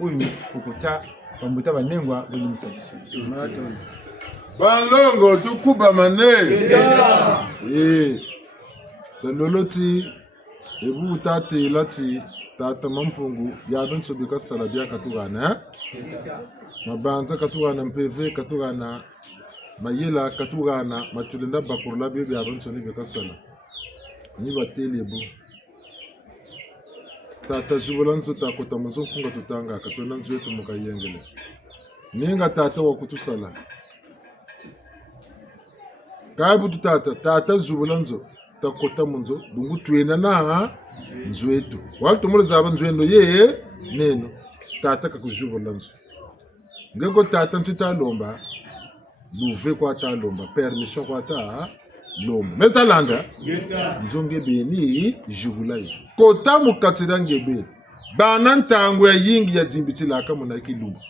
uyu kukuta bambuta banengwa buli musabisi Banlongo tukuba mane loloti ebu tate lati tata mampungu yadon sobika salabia katugana mabanza katugana mpv katugana mayela katugana matulenda bakurla bebe yadon soni beka sala ni bateli ebu tata jubulanzo takota muzo kunga tutanga katona nzo yetu mukayengele ninga tata wakutusala kaibu tata jubulanzo takota munzo dungu tuena na nzwetu watu muri zaba nzwendo ye neno tata kakujubulanzo ngeko tata ntita lomba luve kwa ta lomba permission kwa ta lomba meta landa nzonge beni jubulayo kota mukatira ngebe bana ntango ya yingi ya dimbiti laka mona kilumba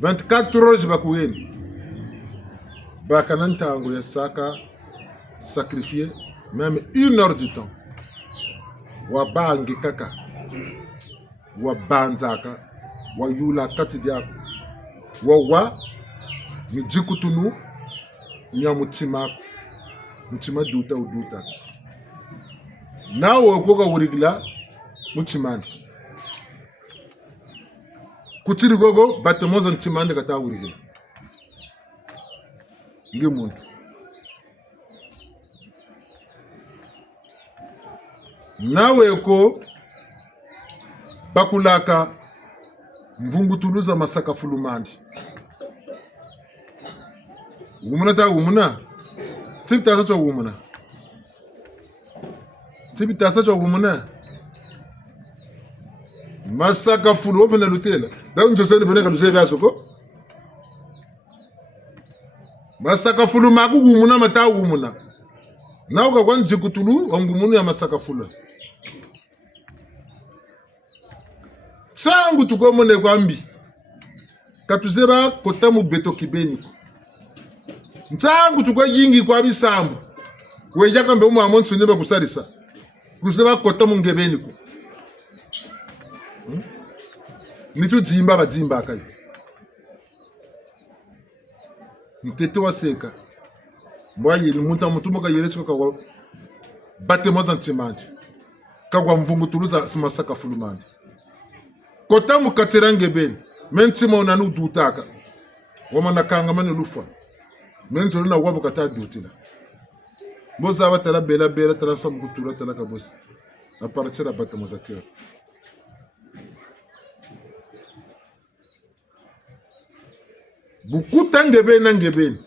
24 heures bakuyeni bakana ntango ya saka sacrifier même 1 heure du temps wa bangi kaka wa banzaka wa yula katidia wa njikutunu nyamutima mutima duta uduta nawo koga wurigla mutimandi kutiri gogo batemoza ntimandi kata wurigla nge muntu nawe ko bakulaka mvumbutuluza masaka fulumandi umuna ta umuna tibita sa umuna tibita sa umuna masaka fulu obena lutela dawo njoseni boneka lusebe asoko masaka fulu magu umuna mata umuna nawo ka kwanje kutulu ongumunu ya masaka fulu sangu tukomone kwambi katuzeba kotamu beto kibeni ntangu tukwa yingi kwa bisambu weja kambe umu amonsu neba kusalisa kuzeba kotamu ngebeni ko nitu dzimba badzimba akayo ntete waseka mbwa yiri munta mutumo ka yerecho kwa bate moza ntimanje kwa mvungu tuluza simasaka fulumani kotamu katsirange beni mentima onanu dutaka wamana kanga mani lufa menzo na wabo kata dutila boza batala bela tala sam kutura tala kabos aparachira bata mozakio bukuta ngebe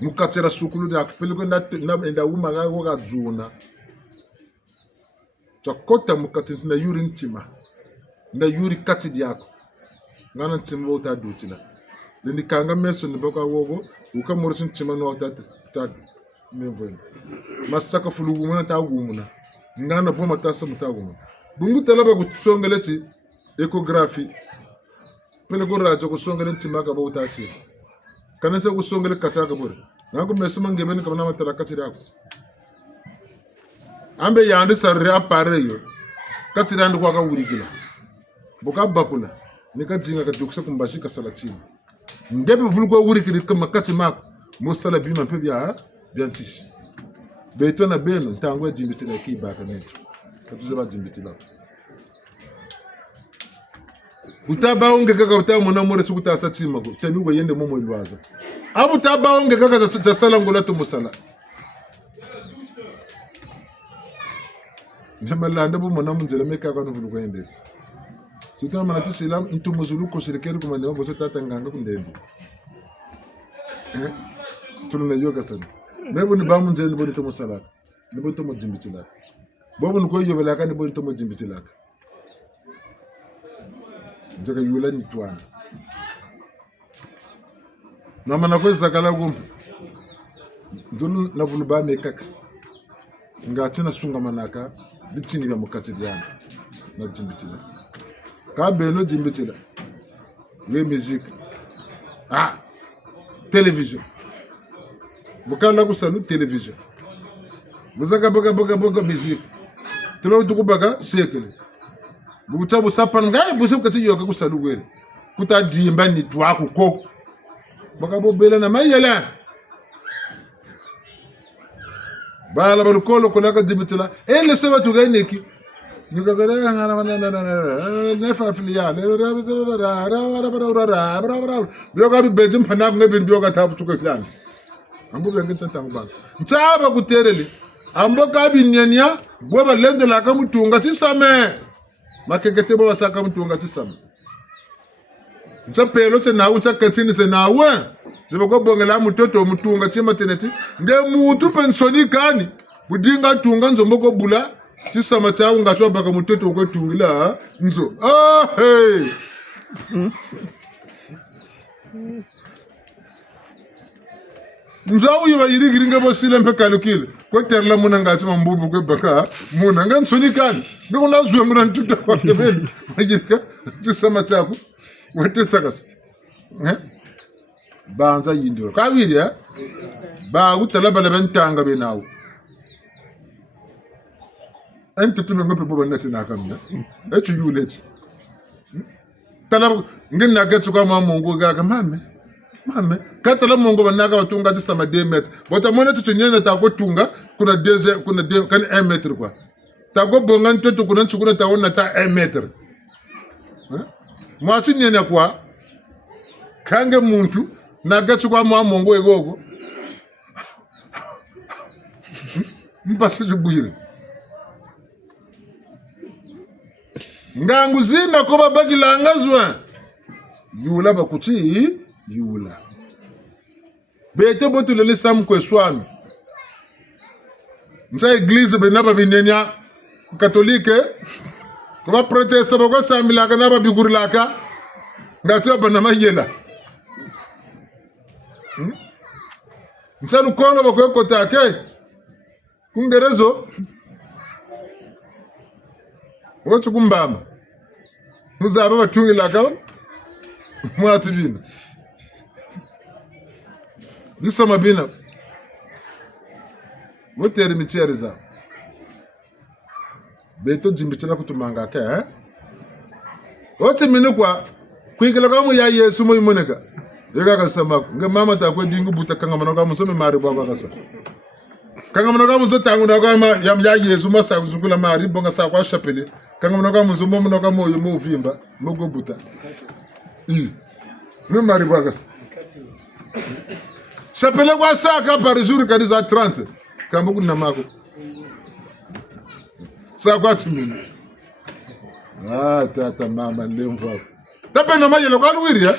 mukatsira sukulu da peliko na enda uma ga zuna chakota mukatsina na yuri ntima na yuri kati diako ngana ntima uta dutila Lendi kanga meso ni baka wogo uka morosin ntima no ta meven masaka fulu gumuna ta gumuna ngana po matasa mutagumuna bungu talaba kutsongeleti ecography pele ko rajo ko songele ntima ka bauta shi kana se ko songele kata ka bore nango meso mangebe ni kamana matala katira ko ambe yandi sarre apare yo katira ndo kwa ka wurigila boka bakula nika jinga ka duksa kumbashi ka salatini ngebe vulgo wurigila kama kati mako mosala bima pe bien tisi beto na beno ntango jimbiti na ki baka neto katuze ba jimbiti la utaba onge kaka utamona more sukuta satima ko tabigo yende momo ilwaza abu taba onge kaka tutasala ngola to musala nyamalanda bu mona munjela meka ka no vulgo yende sita manati silam into muzulu ko shirikeri ko mane bo tata nganga kundende tuluna yoga sana mebu ni bamu nje ni bodi to musala ni bodi to mojimbitila bobu ni ko yobela ka ni bodi to mojimbitila njoka yula ni twana mama na kweza kala gumbi nzulu na vuluba mekaka ngati na sunga manaka bitini bya mukati dyana na jimbitila ka beno jimbitila we music television bukala kusalu television buzaka boga music telo tukubaga sekele Butabu sapan ngai busu kati yoka kusalugwele. Kuta dimba ni twaku ko. Baka bobela na mayela. Bala balukolo kolaka dibitula. Le seba tugaineki. Nikagara ngana nefa filia. Bioga bejum panak ngebi bioga tabu tukaklan. Ambo bengita tangban. Nchaba kuterele. Ambo kabi nyanya bwa lende la kamutunga tisame. Makekete bwa saka mutunga tisame. Nchapelo tse na uncha katsini se na we. Ziboko bongela mutoto mutunga chima teneti. Nge mutu pensoni kani. Budinga tunga nzomboko bula. Tisama chawu ngachwa baka mutoto uko tungila. Nzo. Hey. Nzawu yiba yiri nge bosile mpe kalukile. Kwa terla muna ngati mambubu kwe baka. Muna nga nsoni kani. Nge una zuwe muna ntuta kwa kebeli. Majirika. Tisama chaku. Wete sakasi. Banza yindiro. Kawiri ya. Ba utala bala bentanga benawu. Ente tume ngope boba nati nakamna. Etu yuleti. Tala ngeni nagetsu kwa mamungu gaga mame. Mame, katala mungu banaka watunga tisama 2 metre. Bota mwana tuchenyene tako tunga kuna kan 1 metre kwa. Tako bonga ntoto kuna nchukuna taona ta 1 metre. Mwachi nyene kwa kange muntu nagetsu kwa mamungu egogo. Mpasi jubwire. Ngangu zina koba bagi langazwa. Yula bakuchi yula. Bete botu lele sam kwe swami. Ncha eglise benaba binenya katolike. Koba protesta bako sami laka naba biguri laka. Ngatiwa banama yela. Ncha lukono bako yokota ke. Kungerezo. Wotu kumbama. Muzaba batungi laka. Mwatu bina. Nisa mabina. Wotere micheri za. Beto jimbichira kutumanga ke. Wote minukwa. Kuikila kamu ya Yesu mo imoneka. Yega kasama. Nge mama takwe dingu buta kanga manoka musome mari bwa kasa. Kanga manoka muso tangu na kama ya Yesu masa kuzungula mari bonga sa kwa chapele. Kanga manoka muso mo manoka mo yo vimba mo go buta. Nous marions. Chapelle quoi ça par jour quand ils ont 30. Quand beaucoup n'amako. Ça quoi tu me dis? Ah tata mama lemvo. Tape na maye lokal wiri ya.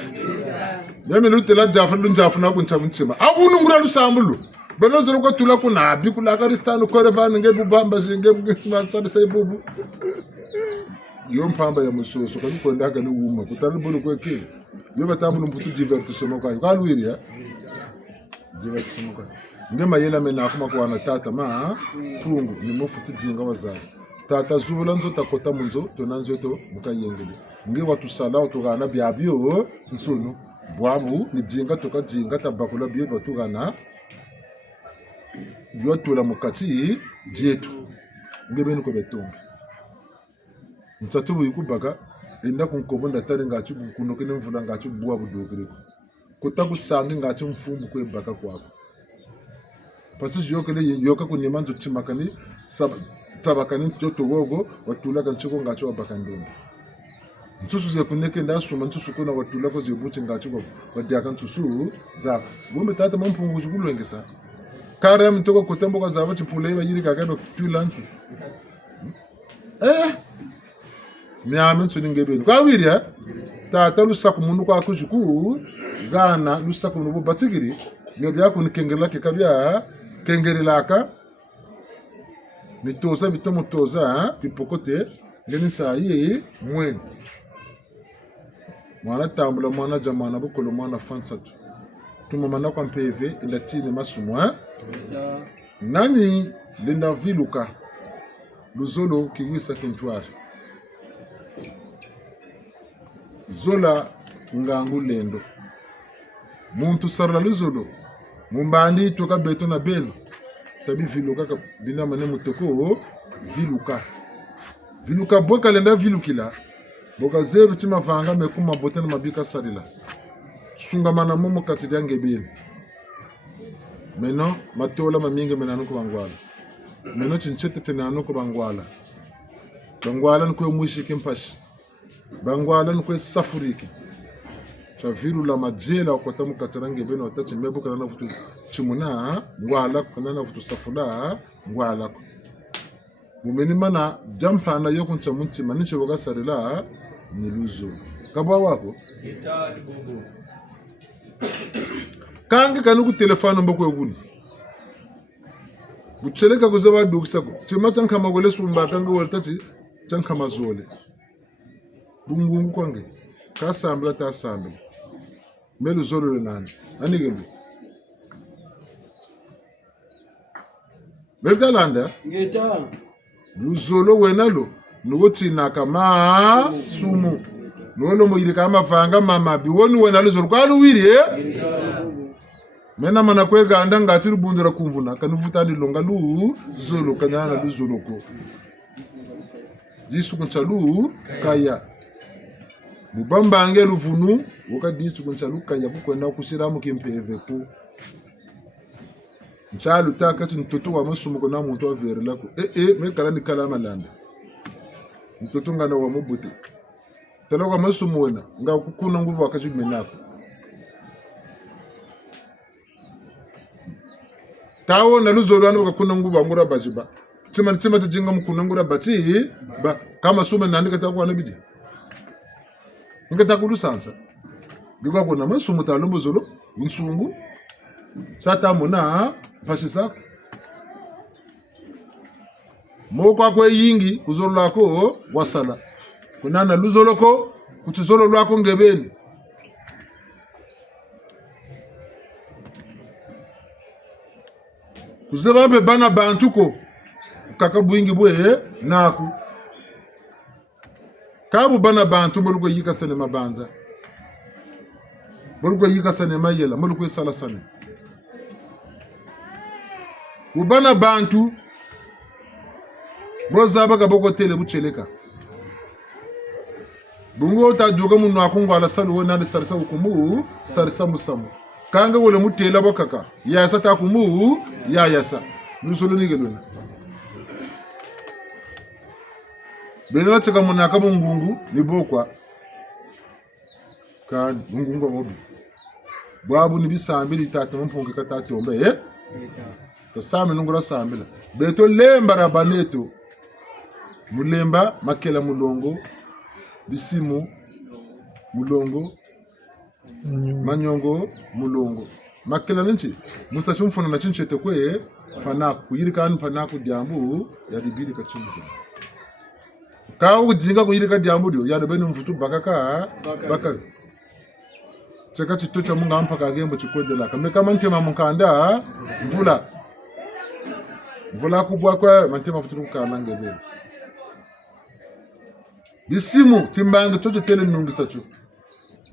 Meme lutte la jafu lunjafu na kuncha munchima. Akunu ngura lusambulu. Beno zero ko tula kuna bi kula karistano ko revan ngebu bamba ngebu matsana sai bubu. Yompamba ya musoso kwa niko ndaga ni wuma kutali bulu kwa kile. Yoba tamu mputu divertissement kwa kalwiri ya. Divertissement kwa. Ngema yela mena akuma kwa na tata ma pungu ni mofuti jinga waza. Tata zubula nzo takota munzo tonanzo to mukayengele. Ngewa tusala otugana byabyo nsunu. Bwabu ni jinga toka jinga tabakula byo batugana. Byo tula mukati jetu. Ngebe niko betumbi. Mtatu yikubaka enda kunkobonda tari ngachi kunoke nemvula ngachi bua budokere kota kusange ngachi mfumbu kwe baka kwako pasi yokele yoka kunyemanzo timakani tabakani toto gogo watula kanchiko ngachi wabaka ndondo ntusu ze kuneke ndasuma ntusu kuna watula ko zibuti ngachi ko wadiaka ntusu za bombe tata mampungu zikulwengesa kare mtoko kutembo kwa zaba chipule bayiri kakabe kutula ntusu Miame tsuningebeni. Kwa wiri ya. Tata lusaku mundu kwa kujuku. Gana lusaku nubu batigiri. Nyobi yako ni kengeri lake kabia. Kengeri laka. Mitoza bitomo toza. Pipokote. Leni saa hii. Mweni. Mwana tambula mwana jamana bukolo mwana fansatu. Tumamana kwa mpeve. Ilatini masumwa. Nani linda viluka. Luzolo kiwisa kintuari. Zola ngangu lendo. Muntu sarla luzolo. Mumbandi toka beto na belo. Tabi viluka ka bina mane mutoko viluka. Viluka boka lenda vilukila. boka zebi chima vanga mekuma botena mabika salila sungamana momo kati dange bin meno matola maminga menanu ko bangwala meno chinchete tenanu ko bangwala nko mwishi kimpashi bangwala nko safuriki chaviru la majela kwa tamu katarange beno watachi mebo kana futu chimuna ngwala kana futu safula ngwala mumeni mana jampa na yokun chamunti maniche boga sarila niluzo kabwa wako itali bubu kange kanuku telefone mboko yoguni bucheleka kuzaba dukisako chimata nkama gole sumba kanga waltati chankama zole bungungu kwange kasambla ta sambla melu zolo nani anigende Metalanda ngeta luzolo wenalo nuwoti nakama sumu nono moyire kama vanga mama biwoni wenalo zolo kwanu wiri mena mana kwega andanga atiru bundura kumvuna kanuvuta ndi longa lu zolo kanyana lu zolo ko disu kunchalu kaya bubamba angelu vunu woka disu kunchalu kaya kukwenda kusiramu kimpeve ko nchalu takati ntoto wa masumu kona muntu wa vere lako me kala ni kala malanda ntoto ngana wa mubuti tala kwa masumu wena nga kukuna nguvu wakati menako tawo na luzolo anu kakuna nguvu angura bajiba tima tajinga mkuna ngura bati ba kama sume nandika takuwa nabidi nga takulu sansa bigwa kuna masumu talombo zolo unsungu sata mona fasisa moko akwe yingi kuzolo lako wasala kunana luzolo ko kuchizolo lwako ngebeni kuzebambe bana bantuko kaka buingi bwe naku kabu bana bantu moluko yika sene mabanza moluko yika sene mayela moluko sala sane ubana bantu bozaba kaboko tele bucheleka bungo ta duga munno akungo ala salu wona de sarsa ukumu sarsa musamu kanga wole mutela bokaka ya sata kumu ya yasa nusolo nigelona benala chaka munaka mungungu ni bokwa kan mungungu bobi bwabu ni bisambili tatu mpunge katatu ombe to sami nungura sambila beto lemba rabaneto mulemba makela mulongo bisimu mulongo manyongo mulongo makela nchi musta chumfuna na chinchete kwe panaku yirikani panaku diambu ya dibiri kachumbu kawo jinga ko yirika diambu dio ya dobeni mfutu bakaka cheka chitocha munga ampa kagembo chikwedela kameka mantema mukanda mvula kubwa kwa mantema mfutu kukana ngebe bisimu timbanga chocho tele nungisa chu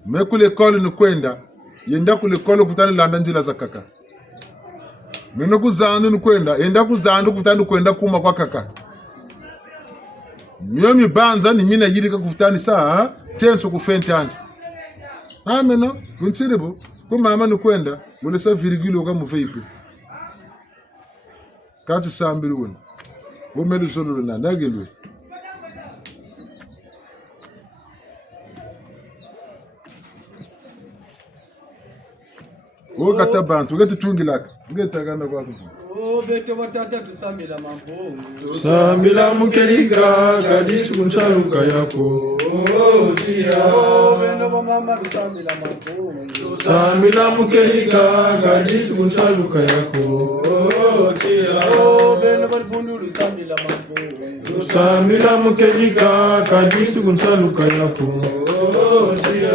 mekule kole ni kwenda yenda kule kole kutani landa njila za kaka meno kuzandu ni kwenda yenda kuzandu kutani kwenda kuma kwa kaka miyomi banza ni mina yirika kutani saa kenso kufente andi ameno kunsiribu kumama ni kwenda mule sa virgule oka muveipe kati sambili wuna wumelu zolulu na nagelwe kata bantu getu tungilaka ngetagana kwa kufu beke watata tusambila mambo sambila mukeliga gadisi kunchaluka yako tia beno mama tusambila mambo sambila mukeliga gadisi kunchaluka yako tia beno balbundu tusambila mambo sambila mukeliga gadisi kunchaluka yako tia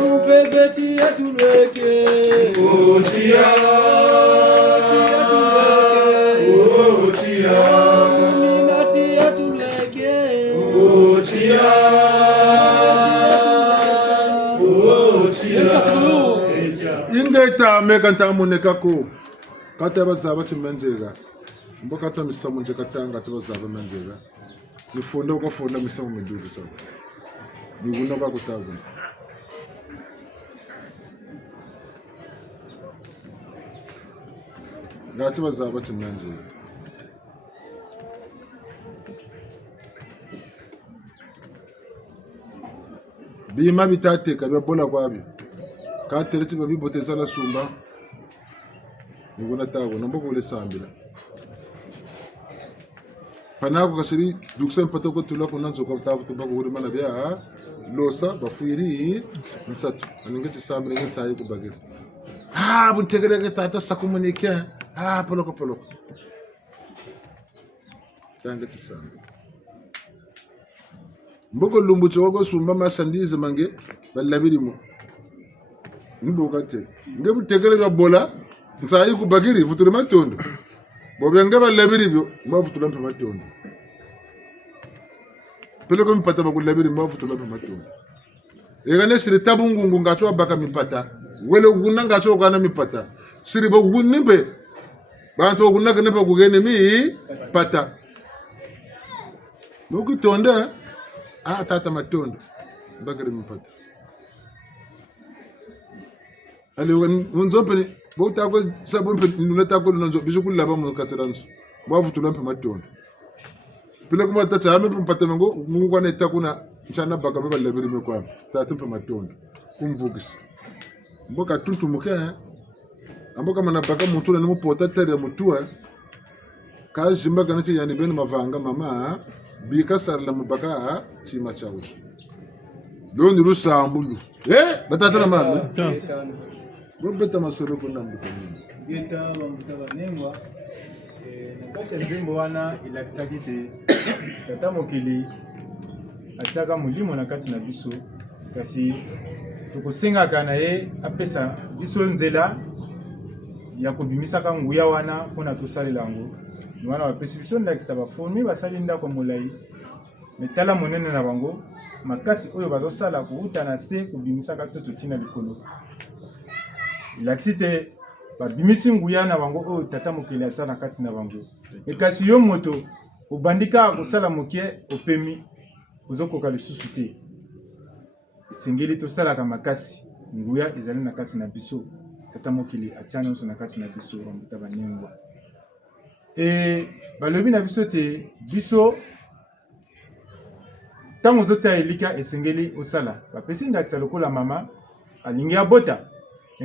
mupebeti atuleke tia ingeta meka ntamuneka ko kata bazaba timenjega mboka ta misamu nje katanga ta bazaba menjega nifonda uko fonda misamu mendudu sawa biguna ka kutabu gati bazabatin nan je bi ma bitate ka be bola kwabi ka tereti ba bi bote sala sumba biguna tabu nan bako le sambila panako kasiri duksan patako tulako nan so ka tabu to bako wuri mana biya losa ba fuiri nsatu aningati sambila ngi sayi ko bagir bun tegere ke tata sakumani ke poloko tangati sambila mboko lumbu chogo sumba masandize mange balabiri mo mboka te ngebu tegere ga bola nsayi ku bagiri futuri matondo bobe ngaba labiri byo mba futula mpa matondo pele ko mpata ba ku labiri mba futula mpa matondo egane siri tabungungu ngacho baka mipata wele gunna ngacho kana mipata siri bo gunnibe bantu gunna kana ba kugene mi pata nuku tonda tata matondo bagari mipata ali unzope bota ko sabon pe nunata ko nonzo bisu laba mo katranso ba futula mpa matondo pile kuma tata ame mpata mengo mungu kwa neta kuna mchana baka beba labiri me kwa tata mpa matondo kumvugisi mboka tuntu muke amboka mana baka mutula ni mupota tere mutua ka jimba kana ci yani ben mavanga mama bi kasar la mubaka ci ma chawo lo ni rusa ambulu batata na mama bobeta masoro kuna mbutani geta bambuta banengwa nakati ya nzembo wana ilakisaki te tata mokili atiaka molimo na kati na biso kasi tokosengaka na ye apesa biso nzela ya kobimisaka nguya wana mpona tosalela yango ni wana bapesi biso ndakisa baformi basali ndako molai metala monene na bango makasi oyo bazosala kouta na se kobimisaka to totina likolo ilakisi te babimisi nguya na bango oyo tata mokili atia na kati na bango ekasi yo moto obandika kosala mokie opemi ozokoka lisusu te esengeli tosalaka makasi nguya ezali na kati na biso tata mokili atia nyonso na kati na biso bambuta banengwa balobi na biso te biso ntango ozotia elika esengeli osala bapesi ndakisa lokola mama alingi abota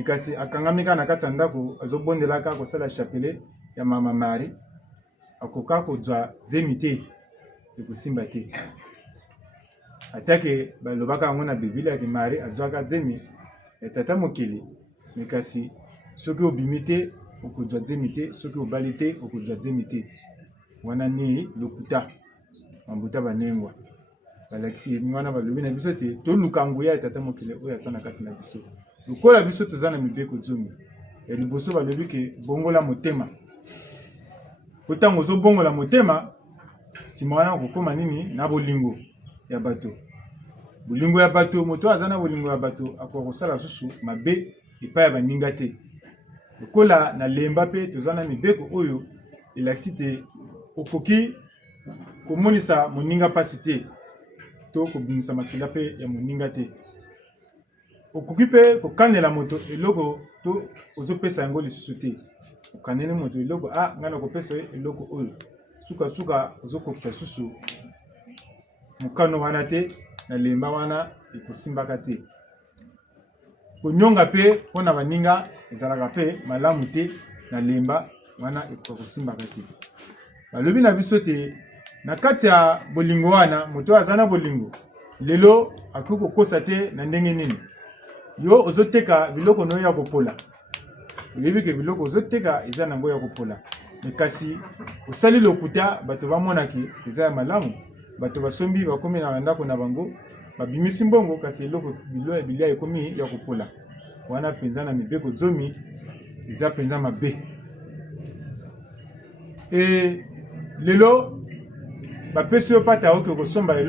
kasi akangami kaka na kati ya ndako azobondelaka kosala chapelet ya mama Marie akoka kozwa zemi te ekosimba te atake balobaka yango na biblia yake Marie azwaka zemi ya tata mokili kasi soki obimi te okozwa zemi te soki obali te okozwa zemi te wana ni lokuta bambuta banengwa balakisi wana balobi na biso te toluka nguya ya tata mokili oyo atia na kati na biso lokola biso toza na mibeko zomi ya liboso balobi ke bongola motema po ntango ozobongola motema nsima wana okokóma nini na bolingo ya bato bolingo ya bato moto aza na bolingo ya bato akoka kosala susu mabe epai ya baninga te lokola na lemba mpe toza na mibeko oyo elakisi te okoki komonisa moninga mpasi te to kobimisa makila mpe ya moninga te okoki mpe kokanela moto eloko to ozopesa yango lisusu te okaneli moto eloko ngai nakopesa ye eloko oyo sukasuka ozokokisa susu mokano wana te na lemba wana ekosimbaka te konyonga mpe mpona baninga ezalaka mpe malamu te na lemba wana ekosimbaka te balobi na biso te na kati ya bolingo wana moto aza na bolingo lelo akoki kokosa te na ndenge nini yo ozoteka biloko no ya kopola oyebi ke biloko ozoteka eza nango ya kopola kasi osali lokuta bato bamonaki eza ya malamu bato basombi bakomi na ndako na bango babimisi mbongo kasi eloko bilia ekomi ya kopola wana penza na mibeko zomi eza penza mabe lelo bapesi yo pata oke kosomba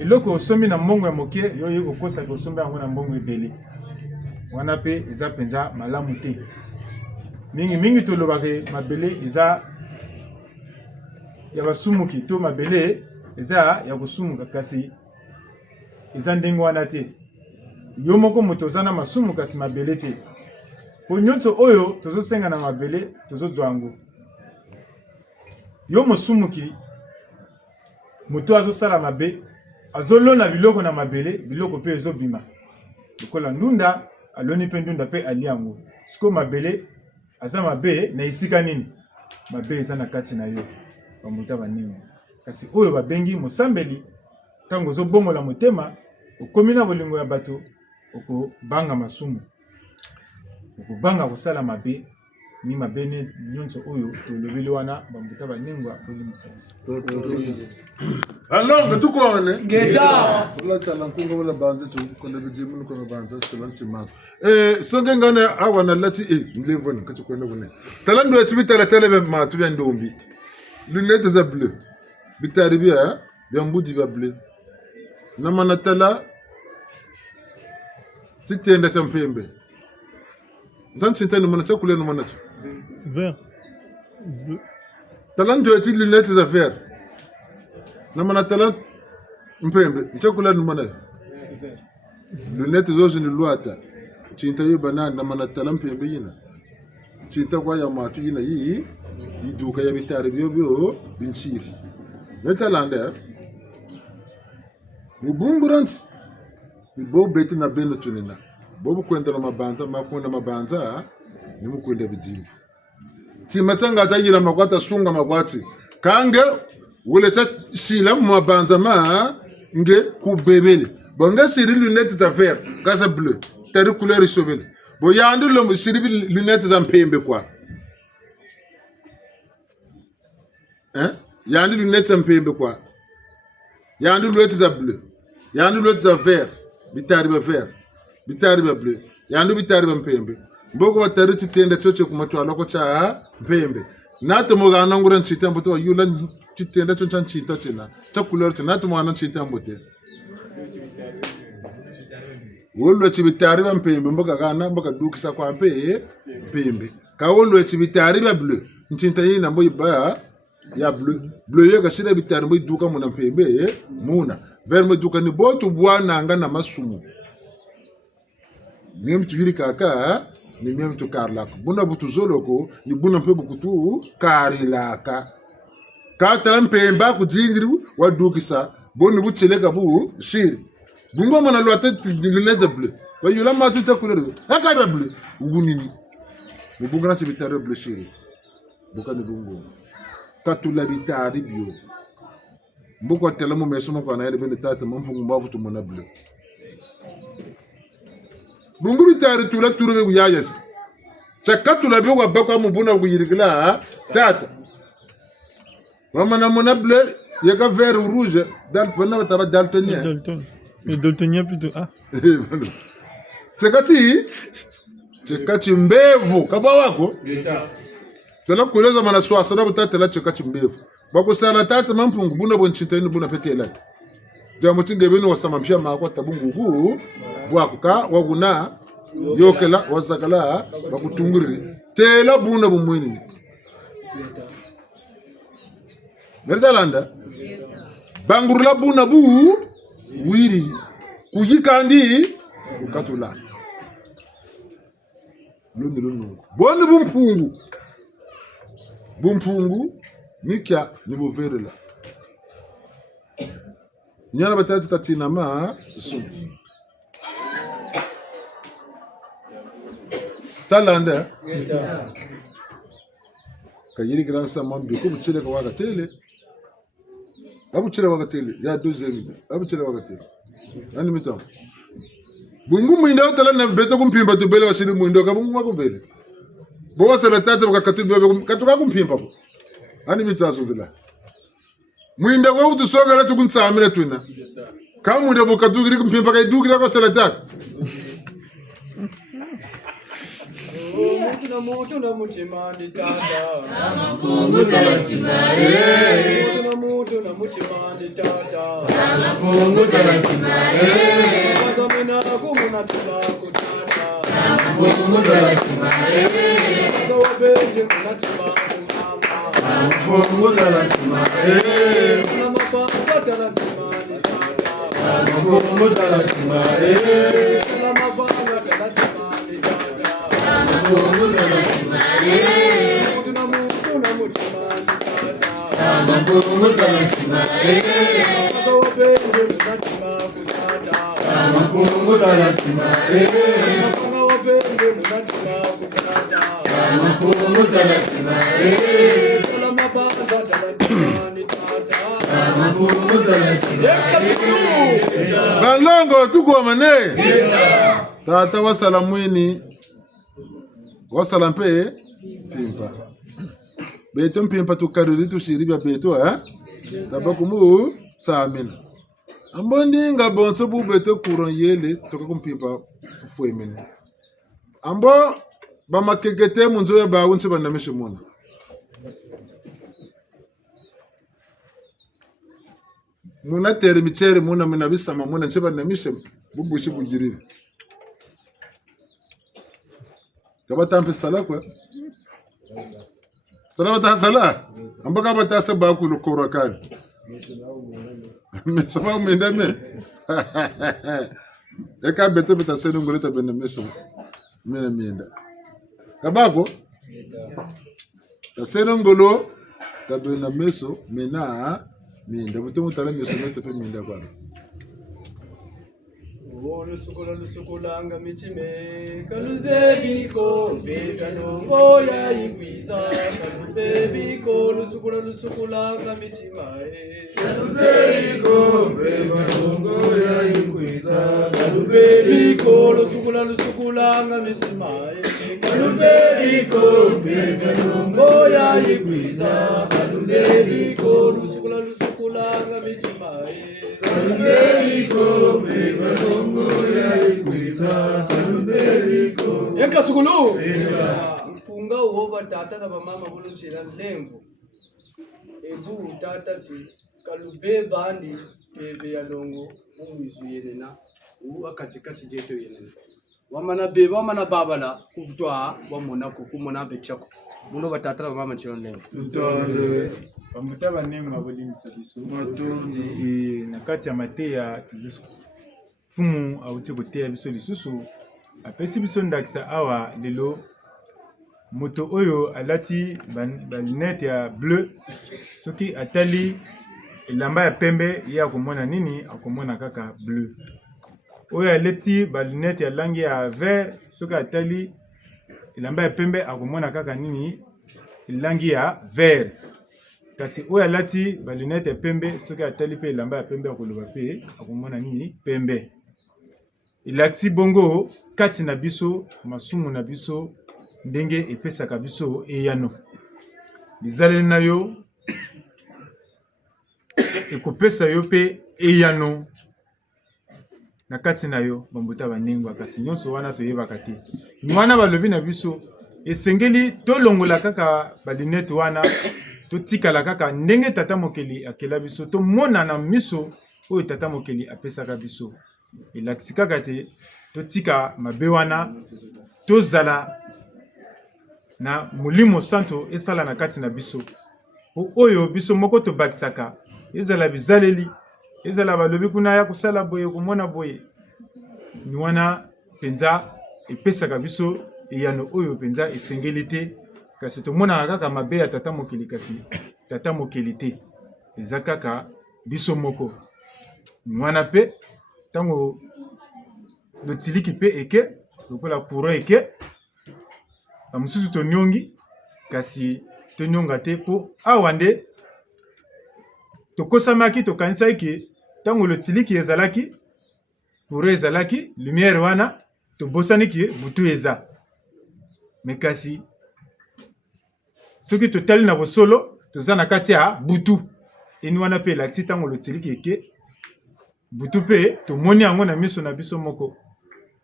eloko osombi na mbongo ya moke yo ye kokosa kosomba yango na mbongo ebele wana pe eza penza malamu te mingi tolobaka mabele eza ya basumuki to mabele eza ya kosumuka kasi eza ndenge wana te. Yo moko moto ozana masumu kasi mabele te. Po nyonso oyo tozosenga na mabele tozozwa yango. Yo mosumuki moto azosala mabe azolona biloko na mabele biloko pe ezobima. Lokola ndunda aloni pe ndunda pe ali yango. Siko mabele aza mabe na isika nini? Mabe eza na kati na yo. Bamuta baningo. Kasi oyo babengi mosambeli tango ozobongola motema okomi na bolingo ya bato okobanga masumu. Okobanga kosala mabe ni mabene nyonso oyo tolobeli wana bamuta baningo akolimisa. Alors tu connais Ngeta. la talantunga wala banza tu kona bijimu kona banza solanti ma songe ngane awana lati mlevo ni kati kwenda kune talando ya tibita tele ma tu ya ndombi lunettes za bleu bitari bia ya mbudi ba bleu na manatala titenda champembe ndanti ntani mona chakule no mona Vert. talando ya lunettes za vert na manatala mpembe chakule no mona lunettes zozo ni luata chinta yo banana na manatala mpembe yina chinta kwa ya matu yina yi iduka ya bitari byo binchiri metalanda mubumburanti bo beti na beno tunina bo kwenda na mabanza makunda mabanza ni mukwenda bijimu timatanga tayira makwata sunga makwati kange wole sa shila mabanza ma nge kubebele bonga siri lunettes za vert gaza bleu tari couleur sobele bo yandu lo siri lunettes za mpembe kwa yandu lunettes za mpembe kwa yandu lunettes za bleu yandu lunettes za vert bitari ba vert bitari ba bleu yandu bitari ba mpembe mboko batari titenda choche kumatwala ko cha mpembe nato mogana ngura nchita mboto yula titenda choncha nchita chena ta couleur chena nato mogana nchita mbote wolo chibitari ba mpembe mboka kana mboka dukisa kwa mpembe ka wolo chibitari ba bleu nchita yina mbo ba ya bleu ye kashira bitari mbo duka muna mpembe muna vert mbo duka ni botu bwana nga na masumu ni mtu yiri kaka ni mtu karlaka buna butu zoloko ni buna mpe bukutu karilaka ka tarampemba kujingiru wa dukisa boni bucheleka bu shiri bungo mana lwate lunettes bleu ba yula ma tuta couleur aka ba bleu ugunini ni bungana chibitari bleu shiri bukani bungo katula bitari bio mboko tela mo meso mo kana yele tata mampungu mbavu to mona bleu bungu bitari tula turube kuyayes chakatula bio wabakwa mubuna kuyirigla tata mama na mona bleu yaka vert ou rouge dal pona taba daltonien Dalton. Mais daltonien plutôt. Ah. chekati mbevu kaba wako Ngeta. tela kuleza mana swasa na butata la chekati mbevu bako sana tata mampungu buna bonchita ni buna petela jamu tingebeno wasama mpia makwa tabungu huu bwakuka waguna yokela wasakala bakutunguri tela buna bumwini Mertalanda bangurula buna bu wiri kujikandi ukatula lundu boni bumpungu nikia ni boverela nyana batati tatina ma so talanda Ngeta. kayiri gransa mambi ko buchele ko waga tele abuchele waga tele ya deuxième abuchele waga tele ani mito bungu muindo tala na beto kumpimba to bele wasini muindo ka bungu wako bele bo wasala tata bakatu bebe katuka kumpimba ko ani mito azundila muindo ko utusoga la tukunsamira tuna kamu ndo bokatu kiri kumpimba kai dugira ko sala tata Moto na mutima ndi tata. Mungu talachimae. Moto na mutima ndi tata. Mungu talachimae. Wazamena kumuna tula kutata. Mungu talachimae. Wazawabeje kunatima kumama. Mungu talachimae. Na mapapa talatima ndi tata. Mungu talatima Sala mabanga talatima ni tata. Mungu talatima Tuna mutima ni tata. Mungu talatima Sasa wapende munatima kutata. Mungu talatima Sasa wapende munatima kutata. Mungu talatima Sala mabanga talatima ni tata. Mungu talatima Balongo tuko mane. Tata wasala mwini. Wasala mpe pimpa. Beto mpimpa tukariri tushiribya beto Tabakumu samina. Ambondi nga bonso bu beto kuron yele toka kumpimpa fuemene. Ambo bamakekete munzo ya bawunse banamishe mona. Muna tere michere muna minabisama muna ncheba namishe bubushi bugirire. Kabata mpe sala kwa. Sala bata sala. Ambaka bata se ba ku lokoro kan. Me saba menda me. Eka bete beta se ngoleta benda meso. Mena menda. Kabako. Ta se ngolo ta benda meso mena minda buto mutala meso meta pe minda kwa. Lusukulanga michime kaluzebiko bekano ya ikwiza kaluzebiko lusukulanga michimae kaluzebiko bekano ya ikwiza kaluzebiko lusukulanga michimae kaluzebiko bekano ya ikwiza kaluzebiko lusukulanga michimae Eka sukulu mpunga uhoba tata na mama bulu chira lemvu ebu tata chi kalube bandi bebe ya longo umizu yenena akatikati jeto yenena wamana bebe wamana babala kuvutwa wamona kukumona bechako muno batata na mama chira lemvu Tutole bamuta banengo abolimisa biso matonzi na kati ya mateya tuzusu fumu auti koteya biso lisusu apesi biso ndakisa awa lelo moto oyo alati balinete ya bleu soki atali elamba ya pembe ye akomona nini akomona kaka bleu oyo alati balinete ya langi ya vert soki atali elamba ya pembe akomona kaka nini langi ya vert kasi oyo alati balinete ya pembe soki atali pe elamba ya pembe akoloba pe akomona nini pembe ilakisi bongo kati na biso masumu na biso ndenge epesaka biso eyano bizaleli na yo ekopesa yo pe eyano na kati na yo bambuta banengwa kasi nyonso wana toyebaka te mwana balobi na biso esengeli tolongola kaka balinete wana totikala kaka ndenge tata mokeli akela biso tomona na miso oyo tata mokeli apesaka biso elakisi kaka te totika mabe wana tozala na molimo santo esala na kati na biso oyo biso moko tobakisaka ezala bizaleli ezala balobi kuna ya kosala boye komona boye ni wana penza epesaka biso eyano oyo penza esengeli te kasi tomonaka kaka mabe ya tata mokeli kasi tata mokeli te eza kaka biso moko ni wana pe ntango lotiliki pe eke lokola courant eke bamosusu toniongi kasi tonionga te mpo awa nde tokosamaki tokanisaki ke ntango lotiliki ezalaki courant ezalaki lumière wana tobosani ke butu eza me kasi soki totali na bosolo toza na kati ya butu eni wana pe elakisi ntango lotiliki eke butu pe tomoni yango na miso na biso moko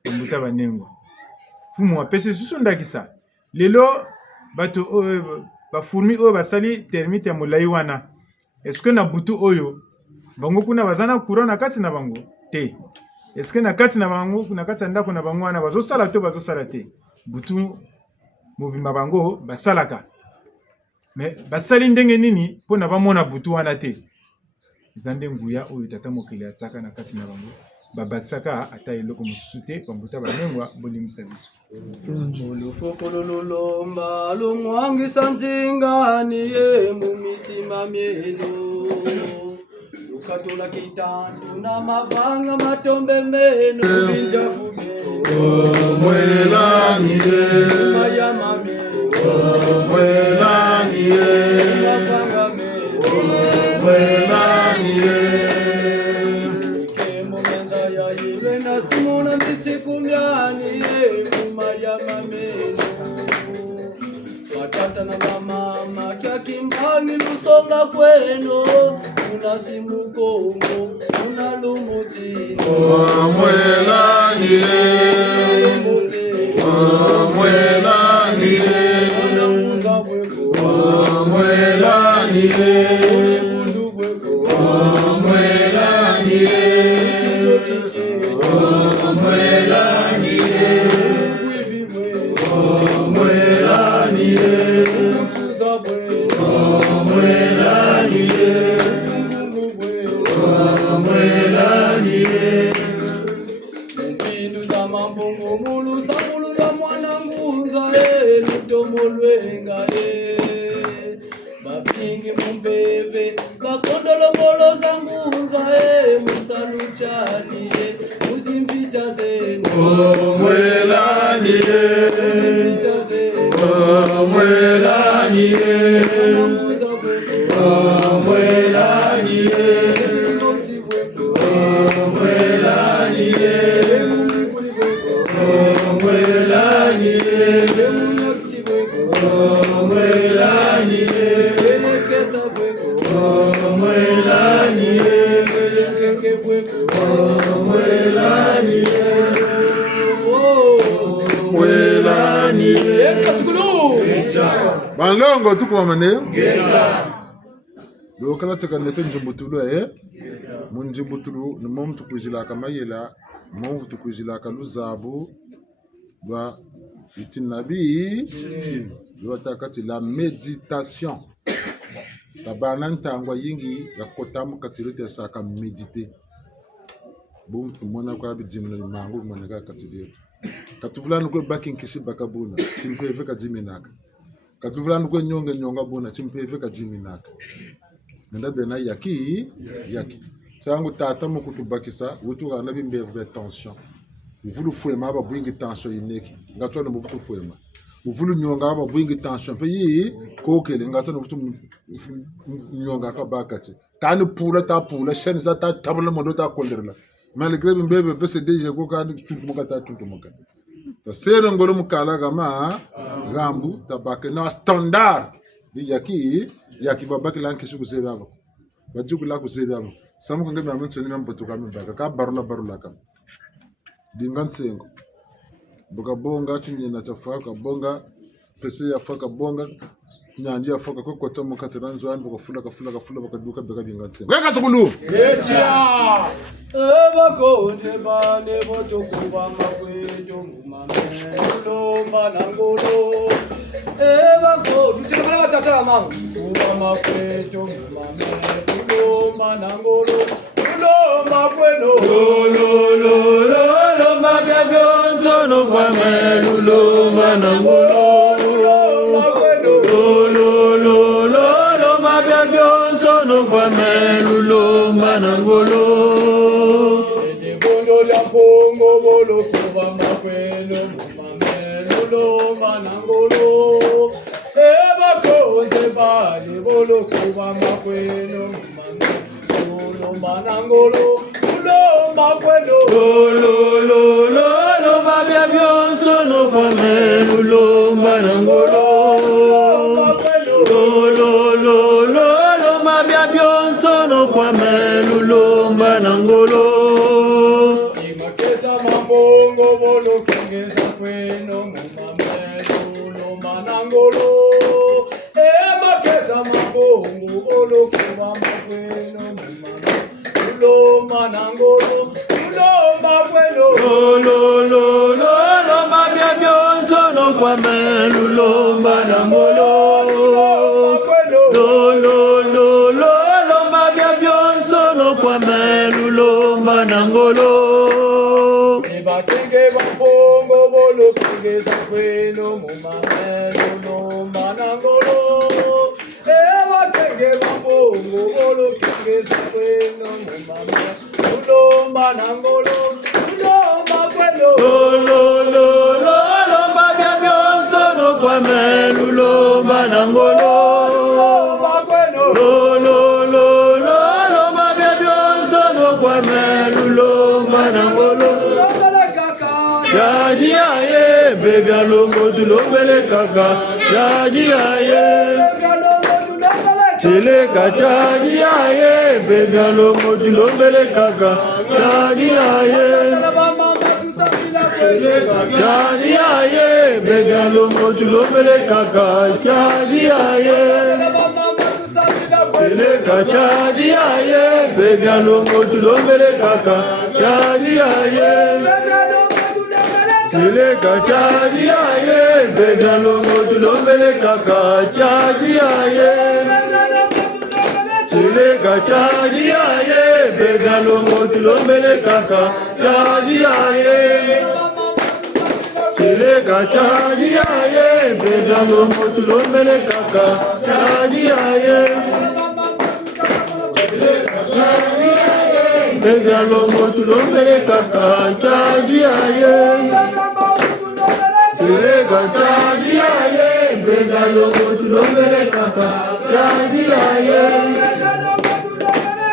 mbuta banengo fumu apesi susu ndakisa lelo bato oyo bafurmi oyo basali termite ya molai wana eske na butu oyo bango kuna baza na courant na kati na bango te eske na kati na bango na kati ya ndako na bango wana bazosala to bazosala te butu mobimba bango basalaka me basali ndenge nini mpona bamona butu wana te zande nguya oyo tata mokili ataka na kati na bango babakisaka ata eloko mosusu te bambuta banengwa bolimisa biso olufokolololomba lumwangisa nzingani ye mu mitima myenu lukatula kitandu na mavanga matombe menu binjafu myenu Mwelaniye mayama myenu Mwelaniye mavanga myenu Mwelaniye kemo menza ya yile na simona mitikumyani ye mayama myenu watata na mama kya kimbangi lusonga kweno unasimukongo unalumuti Mwelaniye Mwelaniye unamunga bweko Mwelaniye bundu bweko Mwelaniye Mwelaniye wivi bweko Mwelaniye kutuza bweko Mwelaniye mungu bweko Mwelaniye mpindu za mambongo mulu samulu za mwanangunza lutomo lwenga bapingi mumbeve bakondolongolo za ngunza musaluchani muzimvita zenu Mwelaniye Mwelaniye Mwelaniye Mwelaniye Balongo tuko mane lo kala taka nete njimbutulu munjimbutulu ni mom tukuzila kama yela mom tukuzila kaluzabu ba itinabi tin lo takati la méditation tabana ntangwa yingi ya kotamu katirete saka méditer bum tumona kwa bijimna mangu mwanaka katidie katuvulana ko baking kishi bakabuna timpeve ka jiminaka katuvulana ko nyonga buna timpeve ka jiminaka nda bena yaki tangu tata mo kutubakisa wutu kana bimbevu tension uvulu fuema ba bwingi tension ineki ngatona mo vutu fuema uvulu nyonga ba bwingi tension pe yi kokele ngatona vutu nyonga ka bakati tani pula sheni za ta tabula mo ta konderla malgré bimbevu pese deje ko ka tuntumuka ta sero ngolo mukala gama gambu tabake na standard yaki babaki lanki shuku sebabo bajuku la ku sebabo samu ko ngam amun soni mambo to kam baka ka barula kam dingan sengo buka bonga tunye na tafaka bonga pese ya faka bonga nyandi ya faka ko kota mo katiranzo an buka fula baka duka baka dingan sengo weka sukulu echa ebakonje bane botokuba makweto mumame ulomba nangolo ebako tutekala batata mama kuba makweto mumame ulomba nangolo ulomba kweno lomba bya byonso no kwame lomba nangolo ulomba kweno lomba bya byonso no kwame lomba nangolo Bondo la pongo bolo kuba makweno mumame ulomba nangolo ebako zebale bolo kuba makweno mumame ulomba nangolo ulomba kweno lomba bya byonso no kwame lomba nangolo lomba bya byonso no kwame lomba nangolo Mambongo bolo kengeza kweno mumame ulomba nangolo emakeza mambongo bolo kuba makweno mumame ulomba nangolo ulomba kweno lomba bya byonso no kwame lomba nangolo lomba bya byonso nangolo Bakenge bambongo bolo kenge sakweno mumamelo lomba nangolo. Bakenge bambongo bolo kenge sakweno mumamelo lomba nangolo. Lomba kwelo. Lomba bya byonso no kwamelu lomba nangolo. Lomba kwelo. Lomba bya byonso no kwamelu lomba nangolo. Jaji aye, baby alongo tulombele kaka. Jaji aye, chileka jaji aye, baby alongo tulombele kaka. Jaji aye, jaji aye, baby alongo tulombele kaka. Jaji aye, chileka jaji aye, baby alongo tulombele kaka. Jaji aye. Chileka chaji aye, begalongo tulombele kaka chaji aye. Chileka chaji aye, begalongo tulombele kaka chaji aye. Chileka chaji aye, begalongo tulombele kaka chaji aye. Begalongo tulombele kaka chaji aye. Chileka chaji aye, begalongo tulombele kaka chaji aye.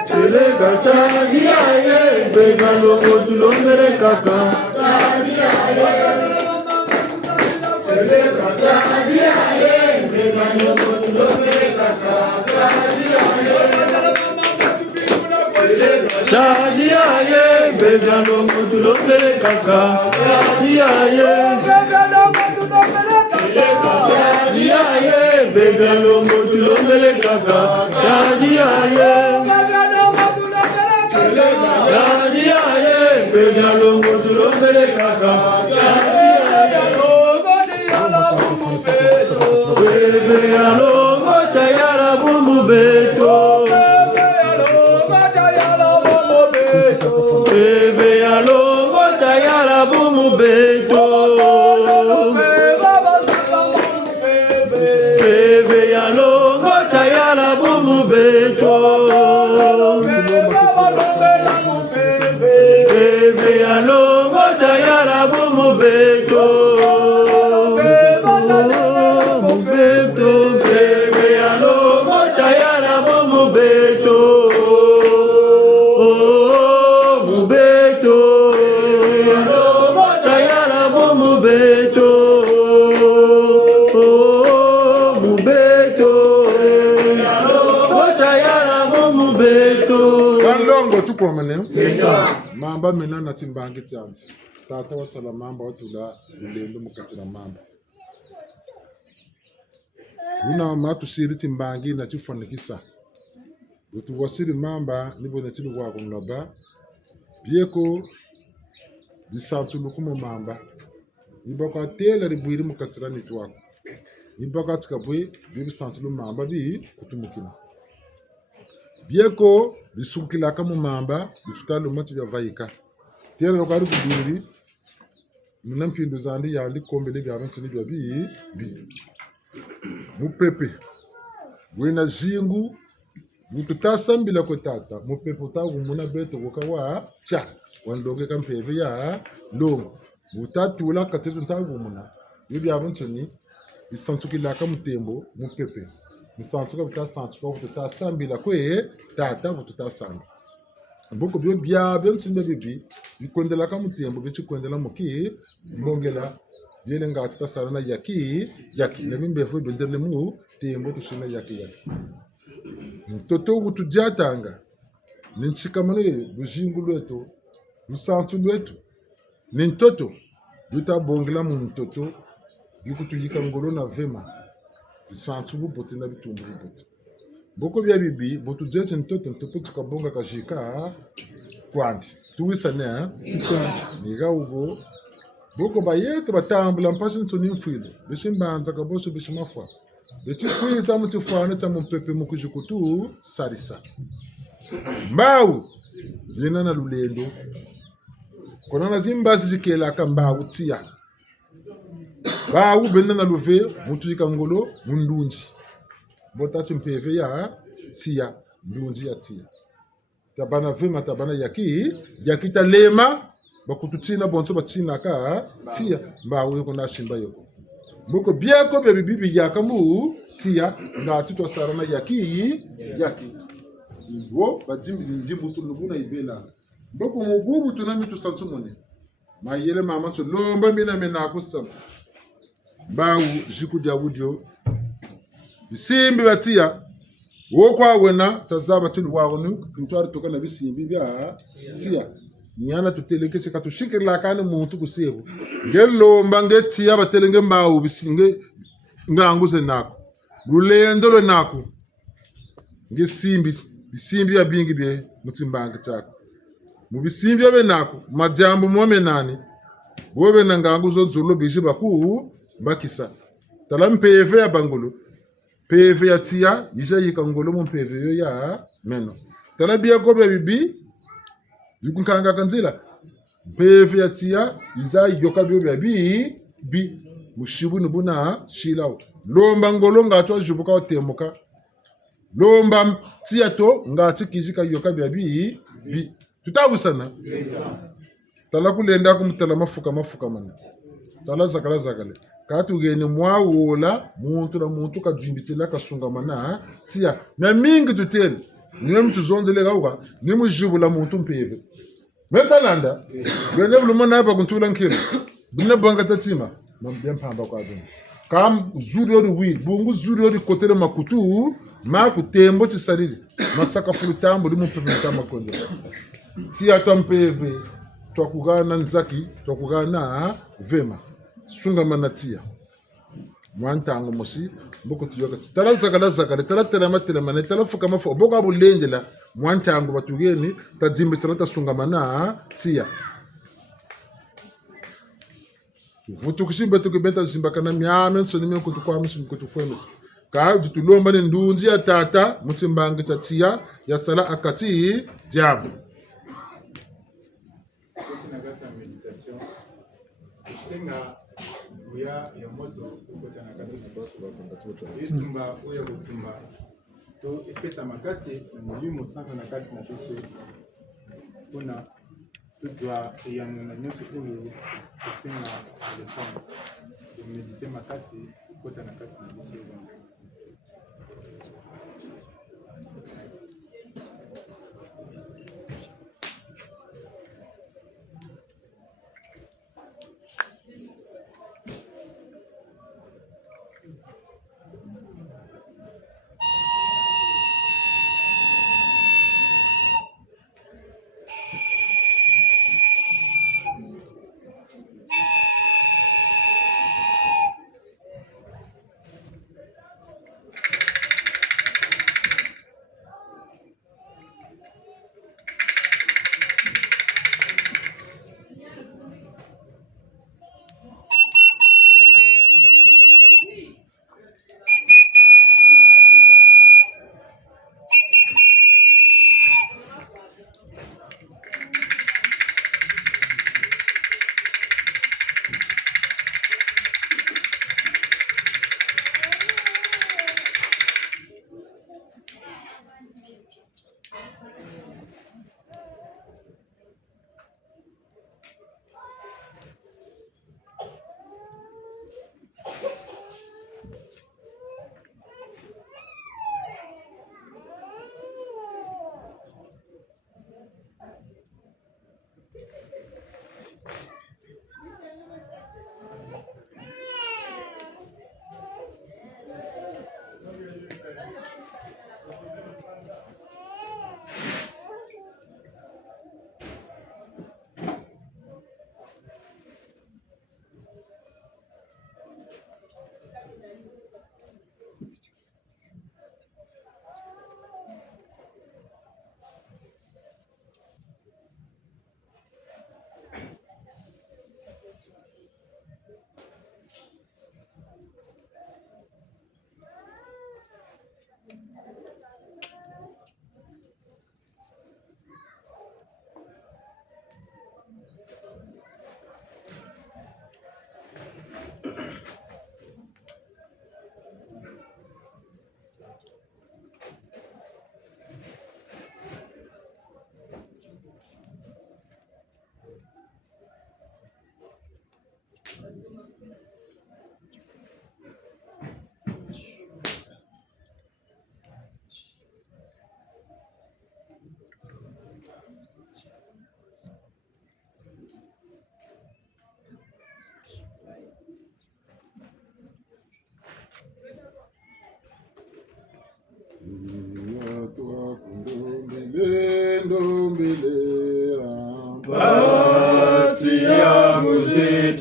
Chileka chaji aye, begalongo tulombele kaka chaji aye. Chileka chaji aye, begalongo tulombele kaka chaji aye. Chaji aye, begalongo tulombele kaka chaji aye. Chaji aye, begalongo tulombele kaka chaji aye. Chaji aye, begalongo tulombele kaka chaji aye. Bebe alongo chayara bumu beto. Bebe alongo chayara bumu beto. Bebe alongo chayara bumu beto. Bebe alongo chayara bumu beto. Beto, bebe alongo chayara bumu beto. Mamba mina na timbangi tsanzi tata wa sala mamba watula lulendo mukatira mamba wina matu siri timbangi na chifanikisa utu wasiri mamba nibo na tilu wako ngaba bieko bisantu lukumo mamba nibaka tela ribuiri mukatira nitwako nibaka tikabwe bisantu lu mamba bi kutumukina bieko bisukila kama mamba bisutalo mati ya vaika tera lokari kuduri mnampindu zandi ya likombe liga abantu ni bi mupepe wena zingu mututasambila ko tata mupepe utagumuna beto kokawa cha wandoge kampeve ya longo mutatula katetu ntagumuna bibi abantu ni bisantukila kama tembo mupepe bisantuka bitasantuka kutasambila kwe tata kutasambila mboko byo bya byamtsinda bibi bikondela ka mutembo bichikwendela muki mbongela yele ngati tasana yaki na mimbefu benderle mu tembo tushina yaki mtoto utujatanga ninchikamane bujingu lwetu busantu lwetu nintoto yutabongela mu mtoto yukutuyika ngolo na vema bisantu bubote na bitumbu bubote boko bya bibi botu jete ntoto tukabonga kashika kwandi tuwisane niga ugo boko bayete batambula mpasha nsoni mfilo bishimbanza kabosho bishimafa bichikwiza mutufana cha mpepe mukujikutu sarisa mbau lina na lulendo kona na zimbasi zikela kamba utia ba ubenda na luve mutu ikangolo mundunji bota chimpeve ya tia ndunji ya tia tabana vema tabana yaki talema bakututina bonso batina ka tia ba uyo kona shimba yoko mboko biako bya bibi yakamu tia nga tuto sarana yaki wo badimbi njimbu tulubuna ibela mboko mububu tunami tusansumone mayele mama so lomba mina mena kusam bawu jiku dia wudio bisimbi batia wo kwa wena tazaba tilu wawonu kintwari tokana bisimbi bya tia nyana tuteleke katushikira kana muntu kusebu ngelomba ngetia batelenge mbawu bisinge nganguze nako lulendo lo nako bisimbi ya bingi bye mutimbanga chako mu bisimbi abe nako majambo mwame nani bobe nanganguzo nzulo bije baku bakisa talam PV ya bangolo PV ya tia yija yikangolo mu PV yo ya meno talabia gobe bibi yukunkanga kanzila PV ya tia yiza yoka byo bi mushibu nubuna shilao lomba ngolo ngato jubuka otemuka lomba tia to ngati kizika yoka bi tutagusana tala kulenda kumutala mafuka mana tala zakale katu gene mwawola muntu na muntu kadzimbitila kasunga mana tia na mingi tutele niwe mtu zonzele gauka ni mujibula muntu mpeve metalanda gene bulumana hapa kuntula nkira bina banga tatima mambia mpamba kwa dun kam zuri ori wi bungu zuri ori kotele makutu makutembo tisarili masaka fulutambo limu mpeve mtama konde tia tampeve twakugana nzaki twakugana vema sunga manatia mwantango mosi mboko tuyoka zakala tala matela mane tala fuka mafo boka bulendela mwantango batugeni tajimbe tala sunga mana tia vutu kushimba tukibeta zimba kana myame so nime kutukwa msimu kutufweme ka tutulomba ni ndunzi ya tata mutimbanga tatia ya sala akati diamu senga buya ya moto ukota na kanisa itumba oya kutumba to epesa makasi na mulimo santa na kati na biso kuna tutwa eyano na nyonso oyo senga leson de méditer makasi ukota na kati na biso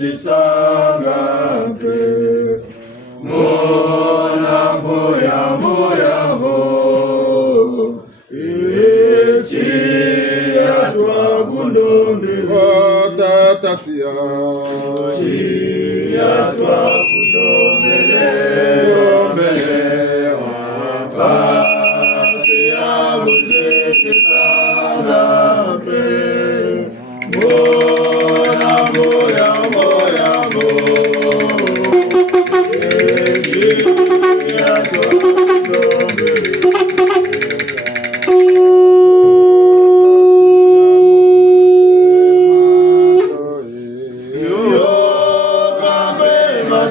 tisangape mona voya eti atwa kundombele Tatatia atwa kundombele basi yangu tisangape mona voya eti atwa kundombele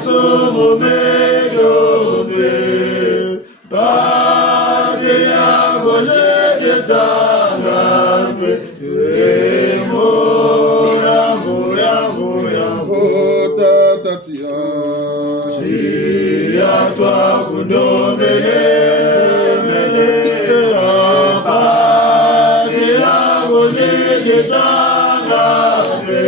Somo medombe pasi yangu jete sangape yangu Tatatia atwa kundombele pasi yangu jete sangape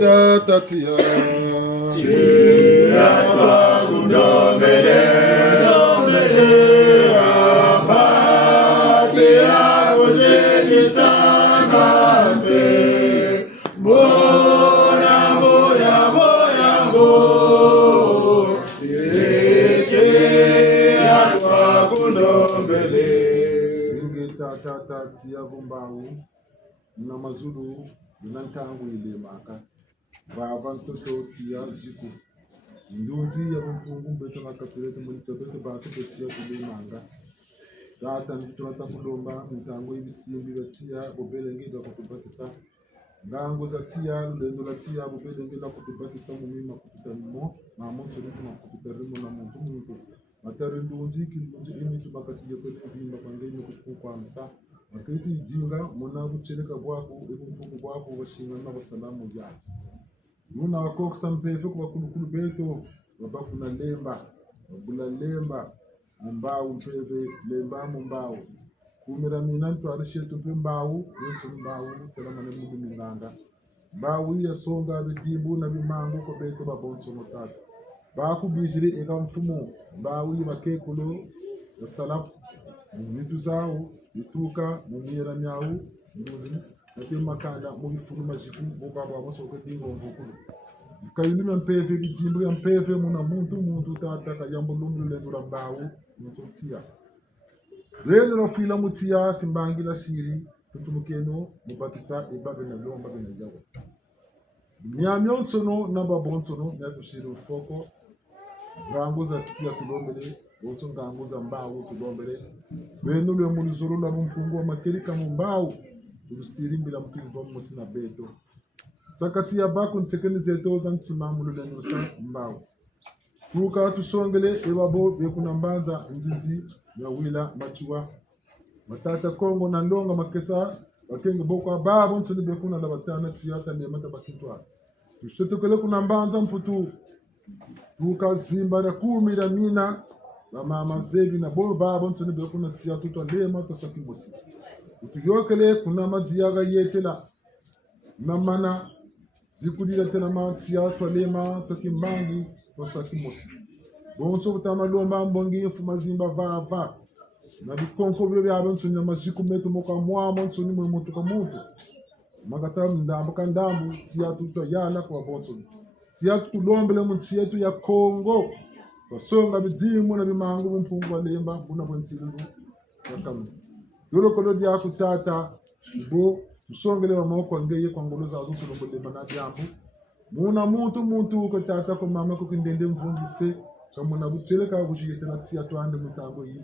Tatatia atwa kundombele pasi yangu jete sangape mbona voya atwa kundombele Tatatia Vumbau na mazulu nankangu ile maka baba mtoto tia ziku ndunzi ya mfungu mbeto na kapelete mulito beto batu betia kule manga data nitota kulomba mtango ibisimbi batia bobele ngida kutubakisa ngango za tia lendo la tia bobele ngida kutubakisa mumima kututanimo na moto nituma kututarimo na muntu muntu matari ndunzi kilunzi imi tubakatiye kwele vimba kwangeni kutukwansa Makiti jinga muna bucheleka bwako ebumfuku bwako bashinga n'abasalamu byaje nuna wakoksa mpefe kwa kulukulu beto wabaku na lemba wabula lemba mbawu mpefe lemba mbawu kumira mina ntu arishetu mpe mbawu yetu mbawu tela mane mudu minanga mbawu ya songa bidimbu na bimangu kwa beto babonso motatu baku bijiri eka mfumu mbawu bakekulo salafu Mitu zao, mituka, mumira nyawu, mbuni, nake makanda, mubifuru majiku, mubaba wasoke dingo mbukulu. Kayulime mpefe, bijimbu ya mpefe, muna muntu tataka, yambo lumbu lendo la bawu, mtutia. Lendo la fila mutia, timbangi la siri, tutumukeno, mubakisa, ibabe na lomba na jawa. Nyamyon sono, nababon sono, nyatu shiru foko, rango za tia kulombele, Oso ngangu za mbao kudombele beno lwe mulizuru la mfungu wa makeri kama mbao ustiri la mkizo mmosi na beto sakati ya bako nsekeni zeto za nsimamu lule nusa mbao kuka tusongele ewabo bekuna mbanza nzizi ya wila machua matata kongo na ndonga makesa wakenge boko ababo nsoni bekuna la batana tiyata ni mata bakitwa tushetokele kuna mbanza mputu kuka zimba na kumi la mina mama zebi na bolo baba ntoni be kuna tia tutwa lema to sakimosi utiyokele kuna maziaga yetela na mana zikudira tena ma tia to lema to kimbangi to sakimosi bonso utama lomba mbongi fu mazimba va na bikonko byo byabo ntoni na maziku meto moka mwamo ntoni mu mutu ka mutu magata ndambo kandambu tia tutwa yala kwa bonso tia tulombele mu tia tu ya Kongo Wasonga bidimu na bimangu mpungu wa lemba buna bwensilu wakamu. Yolo kodo dia kutata bo usongele wa moko ngeye kwa ngoloza azusu lombo lemba na jambu. Muna muntu ko tata ko mama ko kindende mvungise kama na buchele ka bushiyete na tia twande mutango yi.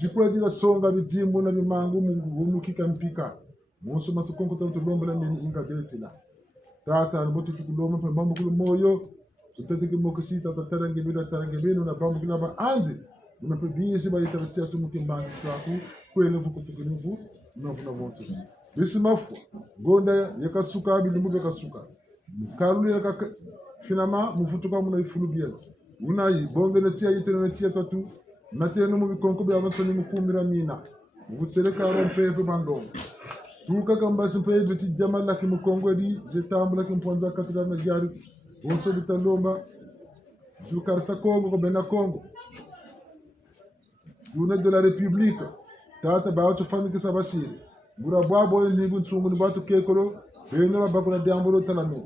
Jikwa dila songa bidimu na bimangu mungu kika mpika. Muso matukonko tanto lombo la nini inga deletila. Tata mbotu tukulombo pe mambo kulu moyo. Tutati mokosita tarangebeno na bamu kila ba anzi unapebisi ba itatia tu mkimbani twaku kwele vukutukunuvu na vonto bisi mafu gonda yakasuka bilimbuke kasuka karulu yaka finama mufutuka muna ifulubia una ibonge na tia itena na tia tatu natenu mu bikonko bya basoni mukumira mina mugutereka rompefe bandongo tuka kamba simpefe ti jamala ki mukongo di jetambula ki mponza katira na jari onso bitalomba jukar sa Congo ko bena Congo Journée de la République tata baatu famiki sabashiri bura bwabo ndingu nsungu ni batu kekolo beno bakuna diambolo talame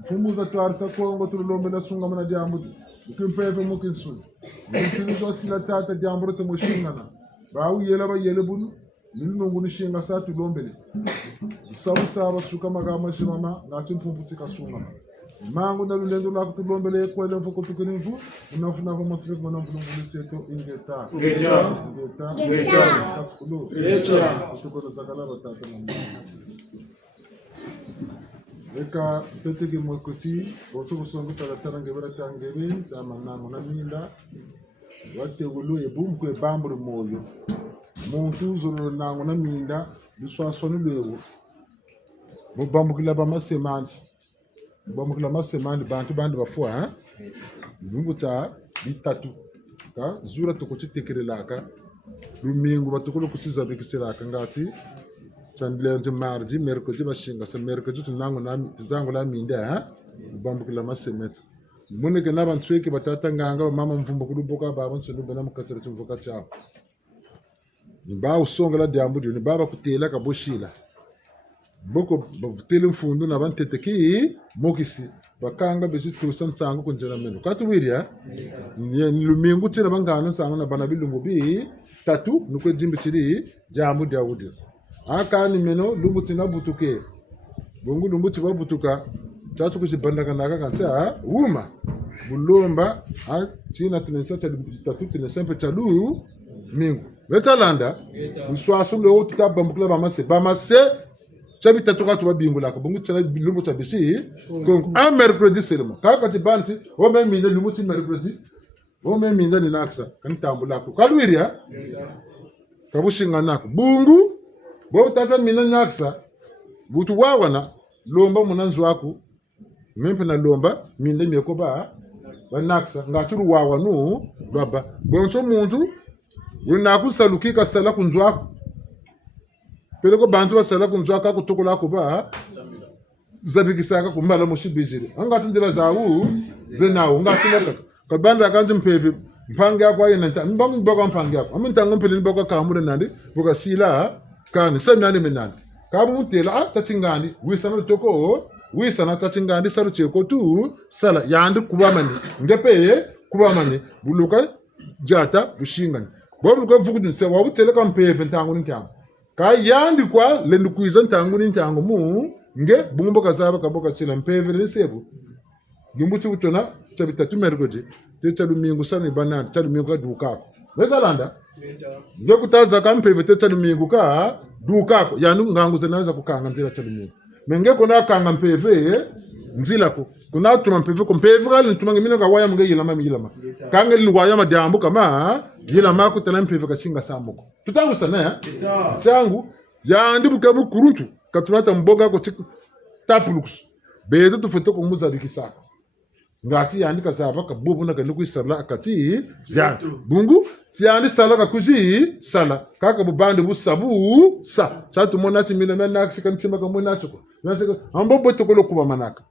mfumuza twarsa Congo tulombe na sunga mana diambudu ukimpepe mukinsu mutinizo sila tata diambolo te mushingana bawu yela ba yele bunu ninu ngunu shinga sa tulombele sabu saba suka magama shimama na chimpuputika sunga mangu na lulendo la kutulombele kwele mfoko tukinifu unafuna kwa masifik mwana mfulungulu seto ingeta kaskulu kutukono zakala batata na eka teteke mwekosi boso kusongu talatara ngebera tangere tamanangu na minda wate ulu ebumku ebamburu moyo muntu zolo nangu na minda biswaswanu lewo mubambukila bamasemandi bamukila masemandi bantu bandi bafua lungu ta bitatu ka zura to kuchitekerelaka lumingu batukulu kuchizabikiselaka ngati chandlenje mardi mercredi bashinga sa mercredi tunango na zango la minda bambukila masemet muneke na bantweke batata nganga mama mvumbo kuduboka baba nsulu bana mukatsere tumvuka cha ba usonga la diambu ni baba kutela ka boshila boko butele mfundu na banteteki mokisi bakanga besi tusan sango kunjera meno katu wiria ni lumingu tira bangana sango na bana bilungu bi tatu nuko jimbe chiri jamu daudi aka ni meno lungu tina butuke bongu lumbu tiba butuka tatu kujibandaka naka kansa wuma bulomba a china tunesa tatu tunesa mpe chalu mingu betalanda uswasu lo tutabambukla bamase chabi tatoka tuba bingula ko bungu tsana lumbu tabisi donc un mercredi seulement ka ti banti o me minda lumbu ti mercredi o me minda ni naksa kan tambula ko kalwiria ka bushinga nako bungu bo tata minda naksa butu wawana lomba munanzu wako mempe na lomba minda meko ba naksa ngaturu wawanu baba bonso muntu unaku salukika sala kunzwako peleko bantu basala kunzwaka kutokola ko ba zabikisaka kumbala mushibijire angati ndira zawu zenawo ngati naka kabanda kanzi mpeve mpange akwa yena nta mbongo mboko mpange akwa amintanga mpeleni boko kamure nandi boka sila kani semyani menandi kabu mutela tachingandi wisana toko wisana tachingandi salu cheko tu sala yandi kubamani ngepe kubamani buluka jata bushingani bobu ko vukudu se wabu tele kampeve ntangu ntangu ka yandi kwa lendu kuiza ntangu ntangu mu nge bumbo kazaba kaboka sila mpeve lesebu ngimbuti utona tabita tumergoje te chalu mingu sana banana chalu mingu ka duka wezalanda nge kutaza kampeve te chalu mingu ka duka yanu ngangu zenaza kukanga nzira chalu mingu menge kona kanga mpeve nzila ko kuna tuma mpeve ko mpeve kali tuma ngemina ka waya mga yilama kanga lingwaya madambu kama yilama ko tana mpeve ka singa samuko tutangu sana changu yandi bukamu kuruntu katunata mboga ko tapulux bezo tufoto ko muzabikisaka ngati yandi kasaba ka bubu na kanuku isala akati ya bungu si yandi sala ka kuji sala kaka bubande busabu sa chatu monati mina naksi kan chima ka monati ko nasika ambo boto ko lokuba manaka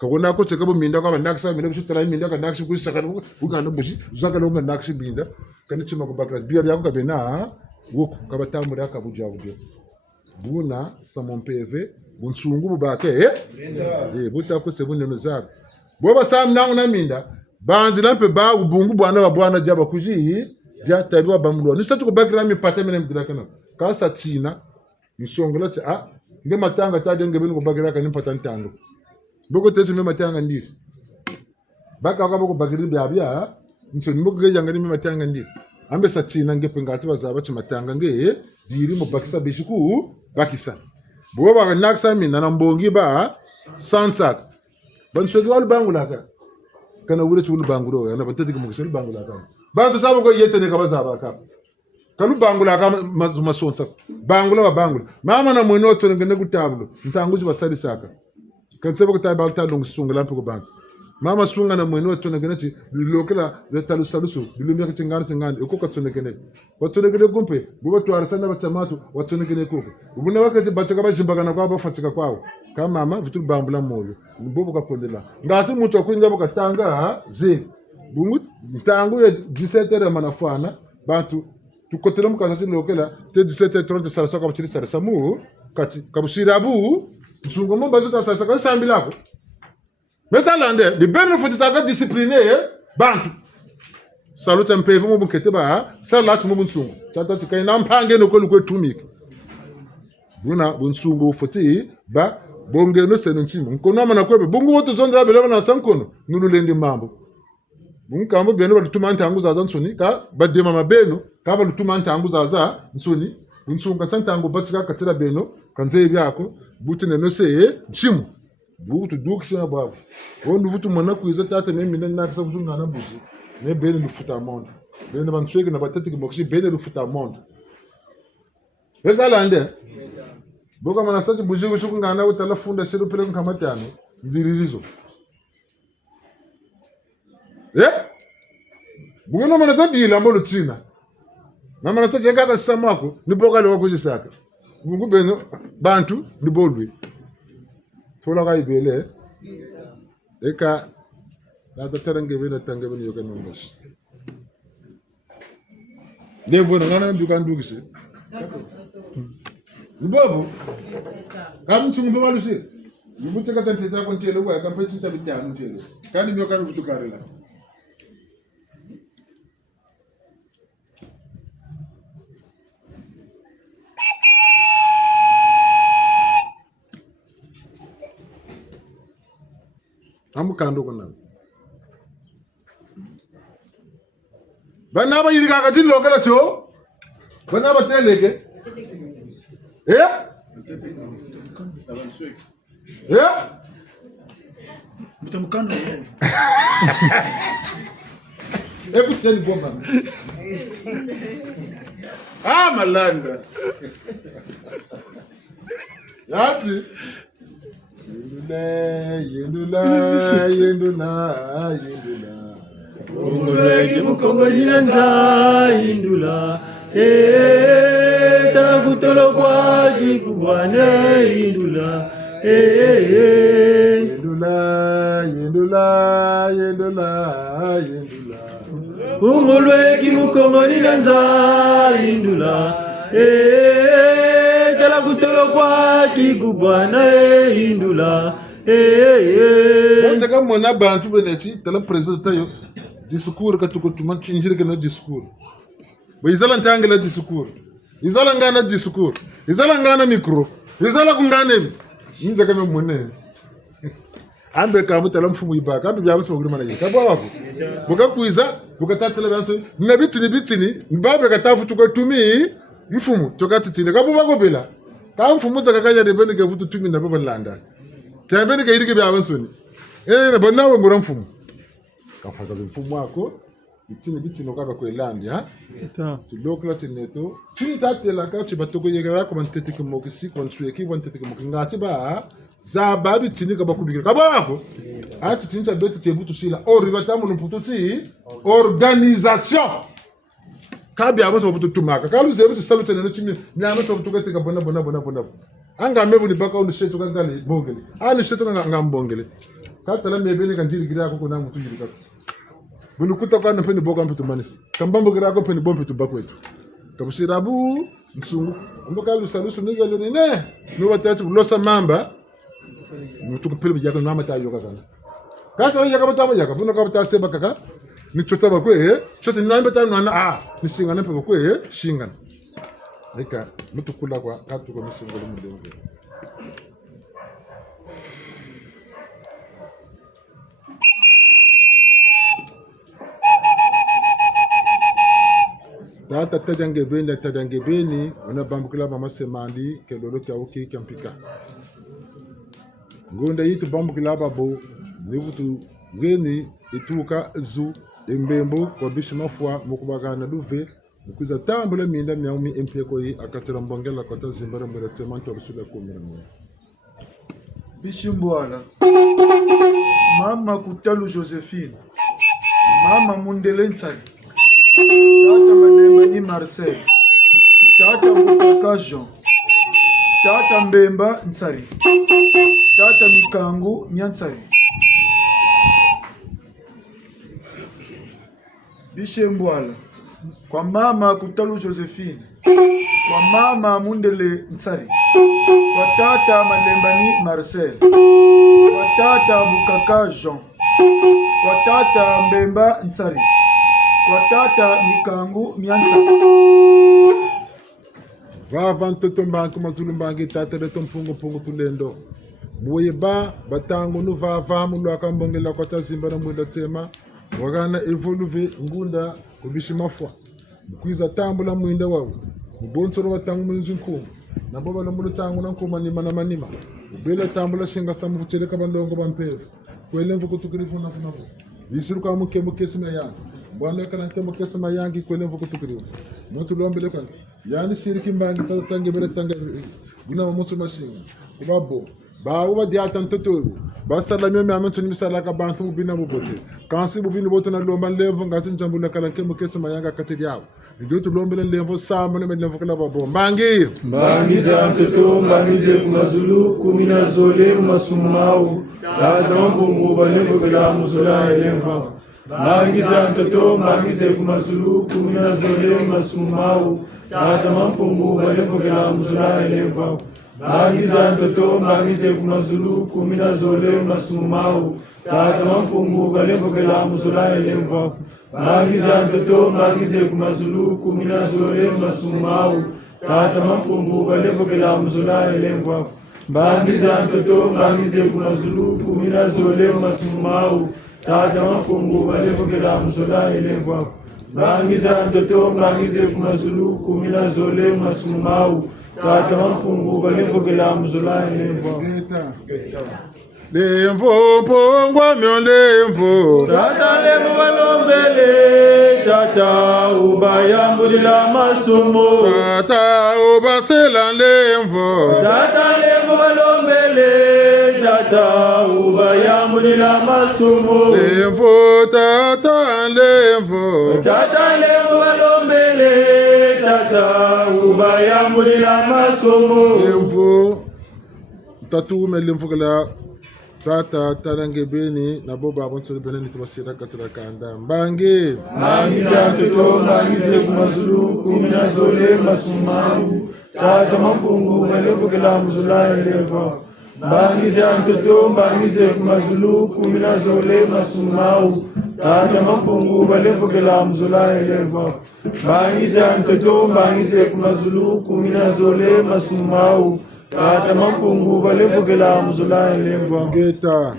kakona ko cheka bo minda ka naksa mina busutala minda ka naksi ku saka buganda bushi zaka lo naksi binda kan chima ko bakra biya biya ko bena woku kabatamura ka bujabu buna samon pv bunsungu bubake buta ko sebunne nozaka boba sam nangu na minda banzi lampe ba ubungu bwana jaba kuji ya tabiwa bamlo ni satu ko bakira mi pate mena mdira kana ka satina misongola cha nge matanga tade nge benu ko bakira kana mpata ntando boko tetu me matanga ndiri baka ka boko bakira bya nso ni boko gejanga ni me matanga ndiri ambe satina nge pengati bazaba cha matanga nge diri mo bakisa bishiku bakisa boba ka naksa mina na mbongi ba sansak banswedi wal bangulaka kana wure chulu bangulo yana batati ko mukisel bangulaka bantu sabo ko yetene ka bazaba ka kalu bangulaka masonsa bangula mama na mwino to ngene kutablo ntanguji basali saka kansebo ko tabal ta long sungula ko bantu mama sunga na mwenu watone geneti lokela letalu salusu bilumia kachingani uko katone geneti watone geneti kumpe buba tuarsana batamatu watone geneti kuko ubuna wakati bachaka bajimbagana kwa bafatika kwao kama mama vitu bambula moyo mbobo kapondela ngatu mutu akwinga bakatanga ze bungu ntangu ya 17h manafana bantu tukotela mukazati lokela te 17h30 sarasa kwa chiri sarasa mu kati kabushirabu nsungo mo bazo sarasa kwa sambilako metalande de berne foti saka discipliner bantu saluta mpevu mo bunkete ba salatu mo bunsungo tata tukai na mpange no ko tumiki buna bunsungo foti ba bonge no senu nchimo nkono mana kwebe bungu wotu zonda beleva na sankono nululende mambo bungu kambo beno batuma ntangu zaza nsoni ka badema mabeno ka batuma ntangu zaza nsoni bunsunga tantangu batika katira beno kanze byako butine no seye nchimo butu dukisha babu ondu vutu mwana kuiza tata mimi na kisa vutu na buzi ne beno lufuta monde beno banswege na batati kimoksi beno lufuta monde regalande boka manasachi buji kushuku ngana utala funda shiru pele nkamatano ndiririzo bugono manasachi ilambolo tina na manasachi yaka samako ni boka lewa kujisaka bungu beno bantu ni bolwi tola ga ibele eka nata tarange bena tange bena yoka nombos devo ngana mbuka ndugise Bobo, kamu sungguh malu sih. Ibu cakap tentang kita kontelo, gua akan pergi kita bicara kontelo. Kan ini akan butuh karela. Kamu kando kena. Bana apa ini kakak cil lokal aja? Bana apa teleke? Mtamkando. Hebu tseni bomba. Malanda. Yati. Yendula. Unguleki mukongolina indula. Takutolo kwa jikubwana indula. Yendula. Unguleki mukongolina indula. Takutolo kwa jikubwana indula. Wachaka mwana bantu benechi tala president yo discours ka tukutuma chinjire kana discours. Izala ntangela discours. Izala ngana discours. Izala ngana micro. Izala kungane. Nje kama mwene. Ambe kamu tala mfumu ibaka. Ambe bya mfumu ngirima nayi. Kabwa wako. Buka kuiza, buka tatala bantu. Bitini. Mbabe katafu tukatumi mfumu tokatitine. Kabwa wako bela. Ka mfumu zakakanya de bene ke vutu tumi na baba landa. Ka bene ke irike bya bansoni. Na bonna we ngura mfumu. Kafaka mfumu wako. Bitini okaka kwelandi ha tulokla tineto tinitatela ka chibatoko yegera ko mantete kemokisi konsueki wantete kemoki ngati ba za babi tini ka bakubikira kabako ati tinta betu tebutu sila oribatamu mpututi organisation kabi abo butu tumaka kalu zebutu salute no chimi nyama to butu ka bona anga mebu ni baka onu shetu ka ngali bongele ani shetu nga mbongele katala mebele kanjiri gira ko na mutu yiri ka Bunukuta kwa napeni boga mpetu manisi. Kambambo girako peni bompetu bakwetu. Kabushirabu nsungu. Amboka lusalusu niga lunine. Nuwa tatu losa mamba. Nutuku pili bijaka nuama ta yoga kana. Kaka wale yaka batama yaka. Buno kaba ta seba kaka. Ni chota bakwe. Chota ni namba ta nuana. Ni singana pe bakwe. Shingana. Nika mutukula kwa katu kwa misingolo mudenge. Tata tajange beni wana bambukila mama semandi ke lolo kya uki kampika ngonda yitu bambukila babo nibutu geni ituka zu embembo kwa bishima fwa mukubagana duve mukuza tambula minda miaumi mpeko yi akatira mbongela kota zimbara mwere temanto rusula kumira mwe Bishimbwana Mama Kutalu Josephine, Mama Mundele Nsari, Tata Malemani Marcel, Tata Butaka Jean, Tata Mbemba Nsari, Tata Mikangu Nyansari, Bishembwala, kwa Mama Kutalu Josephine, kwa Mama Mundele Nsari, kwa Tata Malembani Marcel, kwa Tata Bukaka Jean, kwa Tata Mbemba Nsari, kwa Tata Mikangu Nyansa. Vava ntoto mbangi mazulu mbangi tata leto mpungu tulendo. Mwoye batangu nu vava mulu akambongela kwa tazimba na mwenda tema. Wagana evoluve ngunda kubishi mafwa. Mkwiza tambula mwenda wawu. Mbonsoro watangu mwinzu nkumu. Naboba na mulu tangu na nkuma nima na manima. Ubele tambula shinga samu kucheleka bandongo bampevu. Kwele mvuku tukirifu na funafu. Visiru kwa muke sima yangi. Mbwana kana muke sima yangi kwele mvuku tukirifu. Mwotu lombele kanki. Yani siriki mbangi tange bere tanga guna musu masinga kubabo ba uba dia tantoto basala meme amantu ni misala ka bantu bina bubote kansi bubini boto na lomba levo ngati njambula kala kemo kesa mayanga kati diao ndio tu lomba levo sama ne levo kala babo mbangi za mtoto mbangi kumazulu kumina zole masumau tata mpungu balevo kala musula elevo mbangi za mtoto mbangi kumazulu kumina zole masumau Tata mampungu balevo kela musula elevo Bangi za mtoto bangi kumazulu kumina zole masumau Tata mampungu balevo kela musula elevo Bangi za mtoto bangi kumazulu kumina zole masumau Tata mampungu balevo kela musula elevo Bangi za mtoto bangi kumazulu kumina zole masumau Tata mampungu balevo kela musula elevo Bangi za mtoto bangi kumazulu kumina zole masumau Tata mampungu balevo kela musula elevo Lemvo pongwa myo lemvo Tata lemvo balombele Tata ubayambulila masumo Tata ubasela lemvo Tata lemvo balombele Tata ubayambulila masumo Lemvo tata lemvo Tata lemvo balombele Tata ubayambulila masumo Lemvo tatu me lemvo kala Tata tarange beni na boba abonsole beni nitubasira katira kanda mbangi za mtoto mbangi kumazulu kumina zole masumau Tata mampungu balevo kela musula elevo Bangi za mtoto mbangi kumazulu kumina zole masumau Tata mampungu balevo kela musula elevo Bangi za mtoto mbangi kumazulu kumina zole masumau Tata mampungu balevo kela musula elevo Geta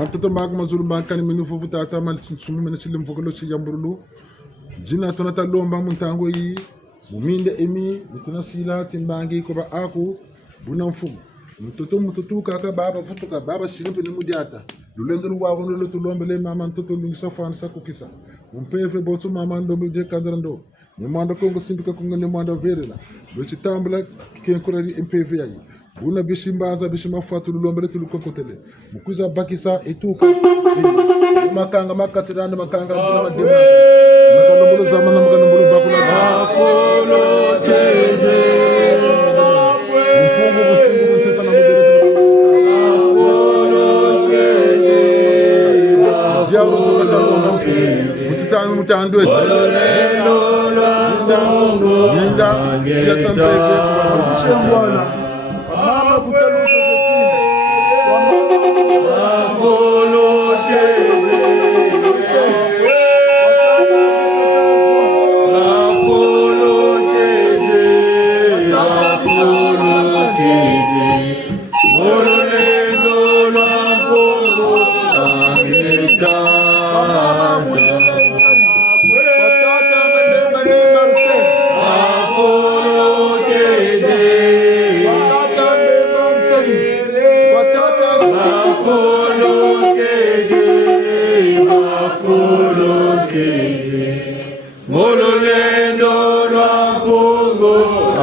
Antoto mag mazulu bankani minufufu tata mal sumi mena chilim fokolo chi jamburulu Jina tonata lomba muntango yi Muminde emi mutuna sila timbangi koba aku Buna mfumu Mtoto kaka baba futuka baba shirimpe ni mudiata Lulendelu wago nolo tulombele mama mtoto lungisa fansa kukisa Umpefe bosu mama ndombe je kandrando Nyamanda kongo simpika kongo nyamanda verela Lochi tambula kenkurari MPV yayi Buna bishimbaza bishimafuatu lulombele tulukokotele Mukuza bakisa etuka Makanga makatiranda makanga mtina madema Makanombolo zamana makanombolo bakula Afolo teze Mpungu musungu mutesa na mudere Afolo teze Diablo tokata lomba Mutitanu mutandu eti Lolo lwango Ninda Siata mpeke Bishembwala, Mama Kutalu Josephine, Afolo teze Afolo teze Afolo teze Morolendo lwampongo Ameta Mololendo lwampongo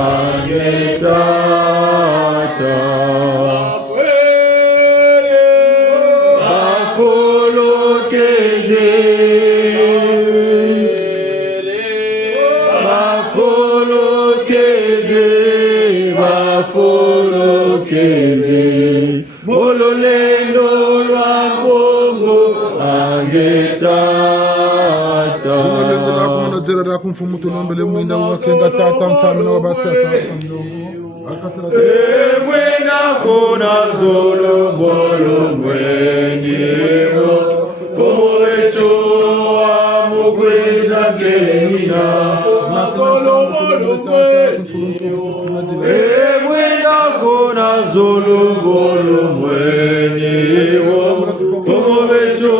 angetata Afere mukeze mololendo lwa mbongo angetata unolendo lako manajera lako mfumu tulombele mwinda unakenga tata mfami na wabatata mwena kona zolo bolo mwenio fomorecho amukweza genina mwena kona zolo bolo mwenio fomorecho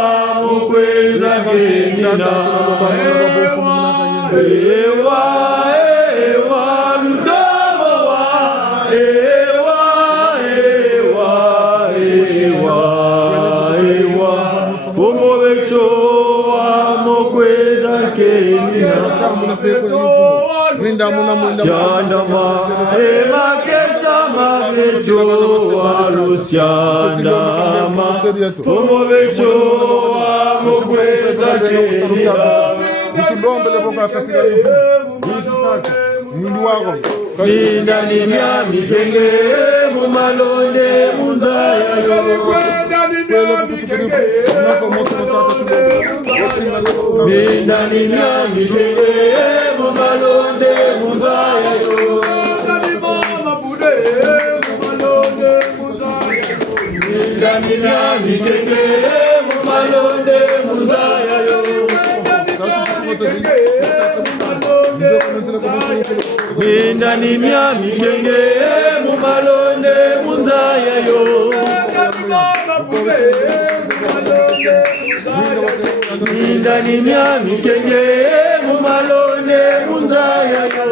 amukweza genina Siandama emakesa magecho alusiandama fomo becho amokweza kenina mtulombele boka katika mundu wako Ninda nimya mikenge mumalonde munzaya yo Ninda nimya mikenge mumalonde munzaya yo Ninda nimya mikenge mumalonde munzaya yo Ninda nimya mikenge mumalonde munzaya yo Ninda nimya mikenge mumalonde munzaya yo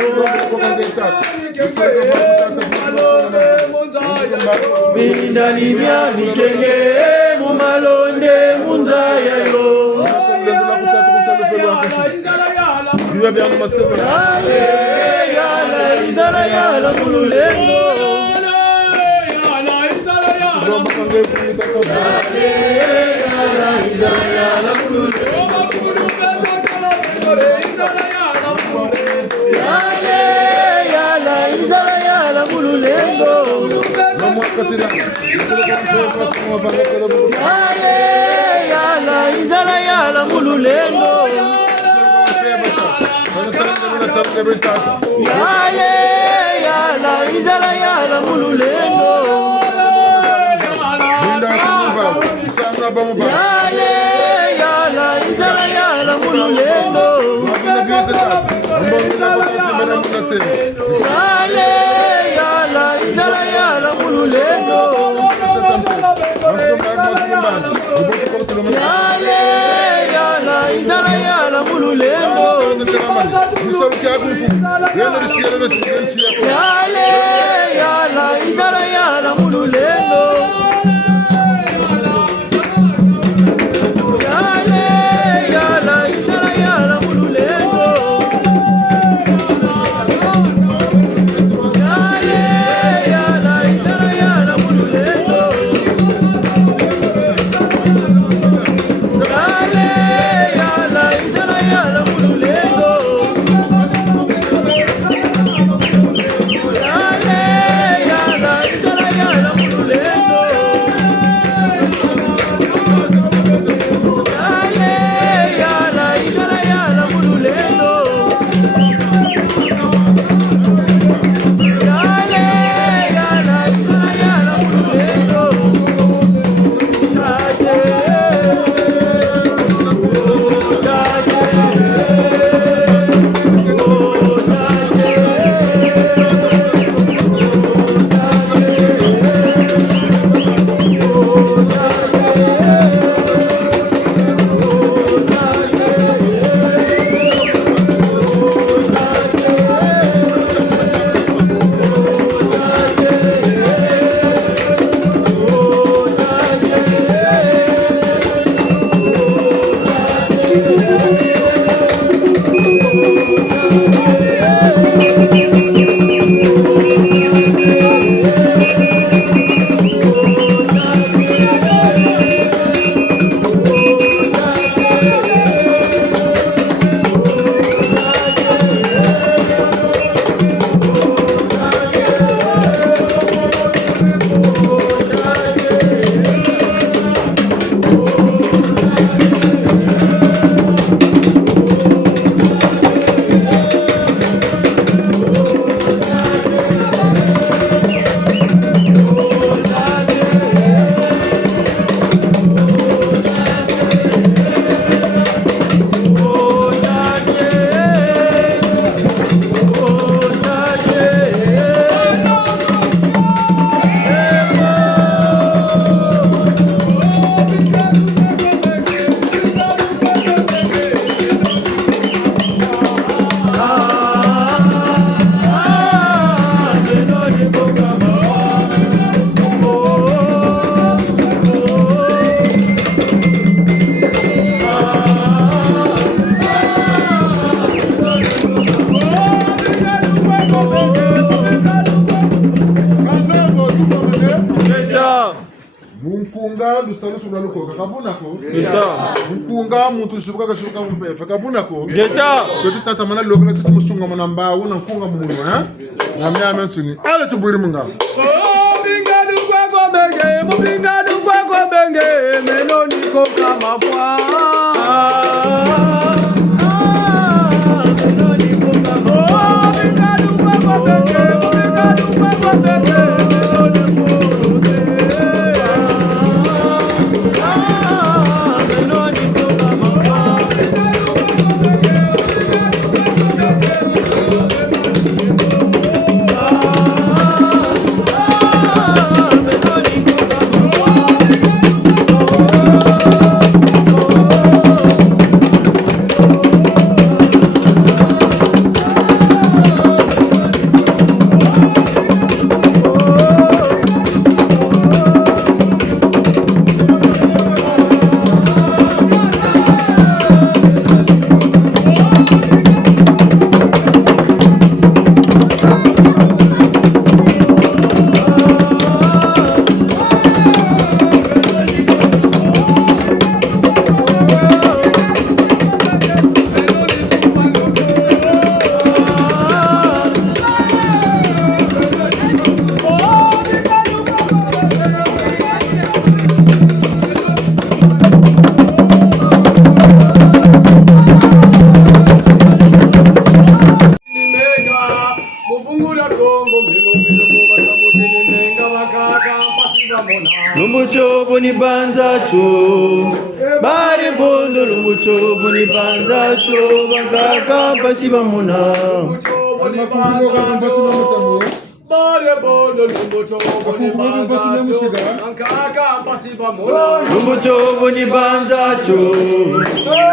Ninda nimya mikenge mumalonde munzaya yo Yale yala izala yala mululendo Yale yala izala yala mululendo Yale yala izala yala mululendo Yale yala izala yala mululendo Yale yala izala yala mululendo Yale yala izala yala mululendo Yale yala izala yala mululendo Yale yala izala yala mululendo Yale yala izala yala mululendo Yale yala izala yala mululendo Yale yala izala yala mululendo Yale yala izala yala mululendo Yale Munkunga lusalo sura luko kakabuna ko. Geta. Munkunga muntu shubuka kashubuka mpefa kabuna ko. Geta. Koti tata mana lokana tata musunga manamba una kunga munu ha. Ngamya amensuni. Ale tubwiri munga. Mubingadu kwa benge meloni ko kama fwa. Lumbucho boni banza cho, bare bondo lumbucho boni banza cho, bangaka pasiba mona. Bare bondo lumbucho boni banza cho, bangaka pasiba mona. Lumbucho boni banza cho,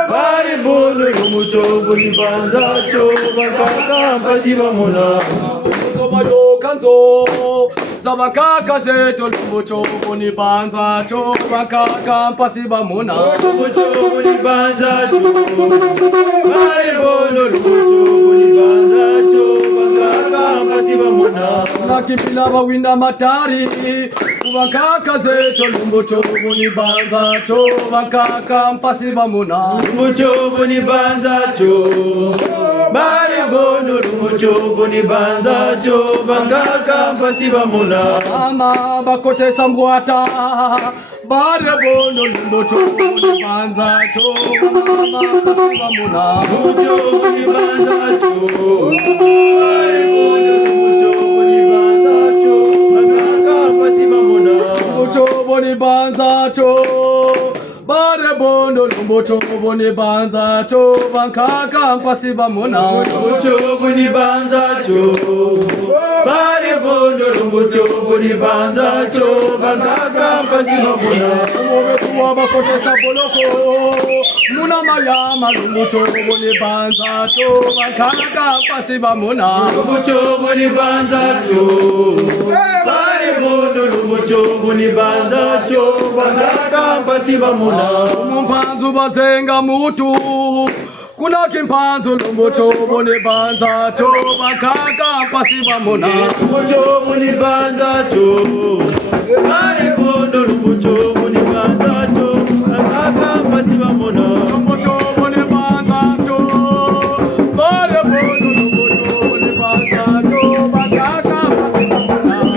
bare bondo lumbucho boni banza cho, bangaka pasiba mona. Lumbucho kanzo. Zabakaka zeto lumbucho boni banza cho bakaka pasiba mona. Lumbucho boni banza cho, bare bondo lumbucho boni banza cho, bakaka pasiba mona. Nakipila bawinda matari, bakaka zeto lumbucho boni banza cho bakaka pasiba mona. Lumbucho boni banza cho, bare bondo lumbucho boni banza cho, bakaka pasiba mona. Mama bakote sambwata bare bondo lumbucho boni banza cho mama pasiba mona. Lumbucho boni banza cho, bare bondo lumbucho boni banza cho, bakaka pasiba mona. Lumbucho boni banza cho, bare bondo lumbucho boni banza cho, bakaka pasiba mona. Lumbucho boni banza cho, bare bondo lumbucho boni banza cho, bakaka pasiba mona. Tuwa bakote saboloko, muna mayama lumbucho boni banza cho, bakaka pasiba mona. Lumbucho boni banza cho, bare bondo lumbucho boni banza cho, bakaka pasiba mona. Mumpanzu bazenga mutu, kuna kimpanzu lumbucho boni banza cho, bakaka pasiba mona. Lumbucho boni banza cho, bare bondo lumbucho boni banza cho, bakaka pasiba mona. Lumbucho boni banza cho, bare bondo lumbucho boni banza cho, bakaka pasiba mona.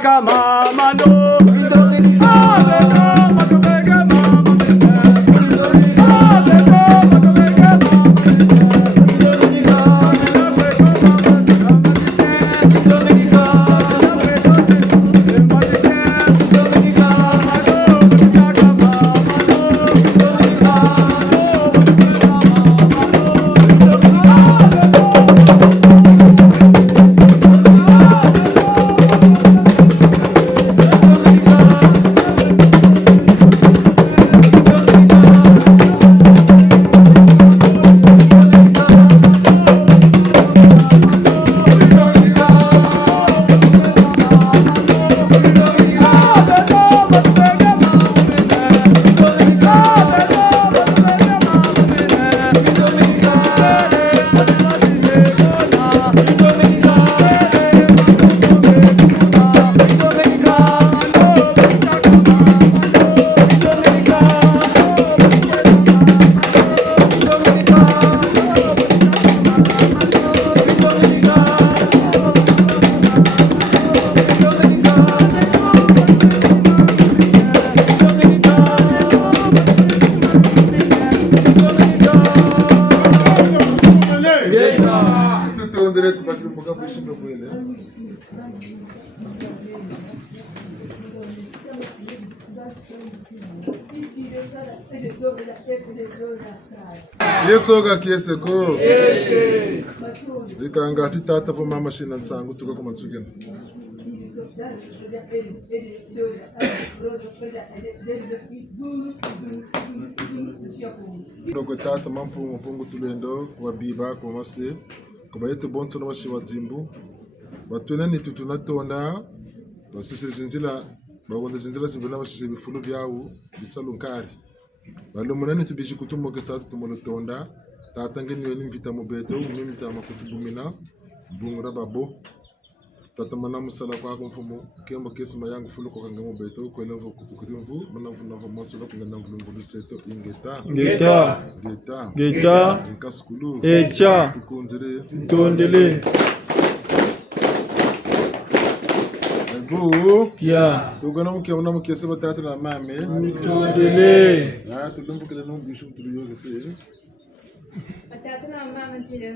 Matubeka mama no. Matubeka mama. Yesoga kieseko. Ikanga titata fo mama shina nsangu tuko kwa mansugena. Ndogo tata mampu mpungu tulendo wa biba kwa mase. Kwa yetu bonso na washi wazimbu. Batuna ni tutunatonda. Basisi zinzila bagonda zinzila zibona basisi bifulu byawu bisalunkari. Balumuna tubishi kutumo ke satu tumolotonda tata ngeni ni mvita mobeto umimita makutubumina bungura babo tata mana musala kwa kumfumo kembo kesima yangu fulu kwa ngamo beto ko levo kutukurimvu mana mfuna mfumo solo kwa ngamo mfulu seto ingeta nkasukulu echa tukunzire tondele ya tugana mke una mke seba tata na mame tondele ya tudumbu kile no bishu tuliyo kese Atata na mama chile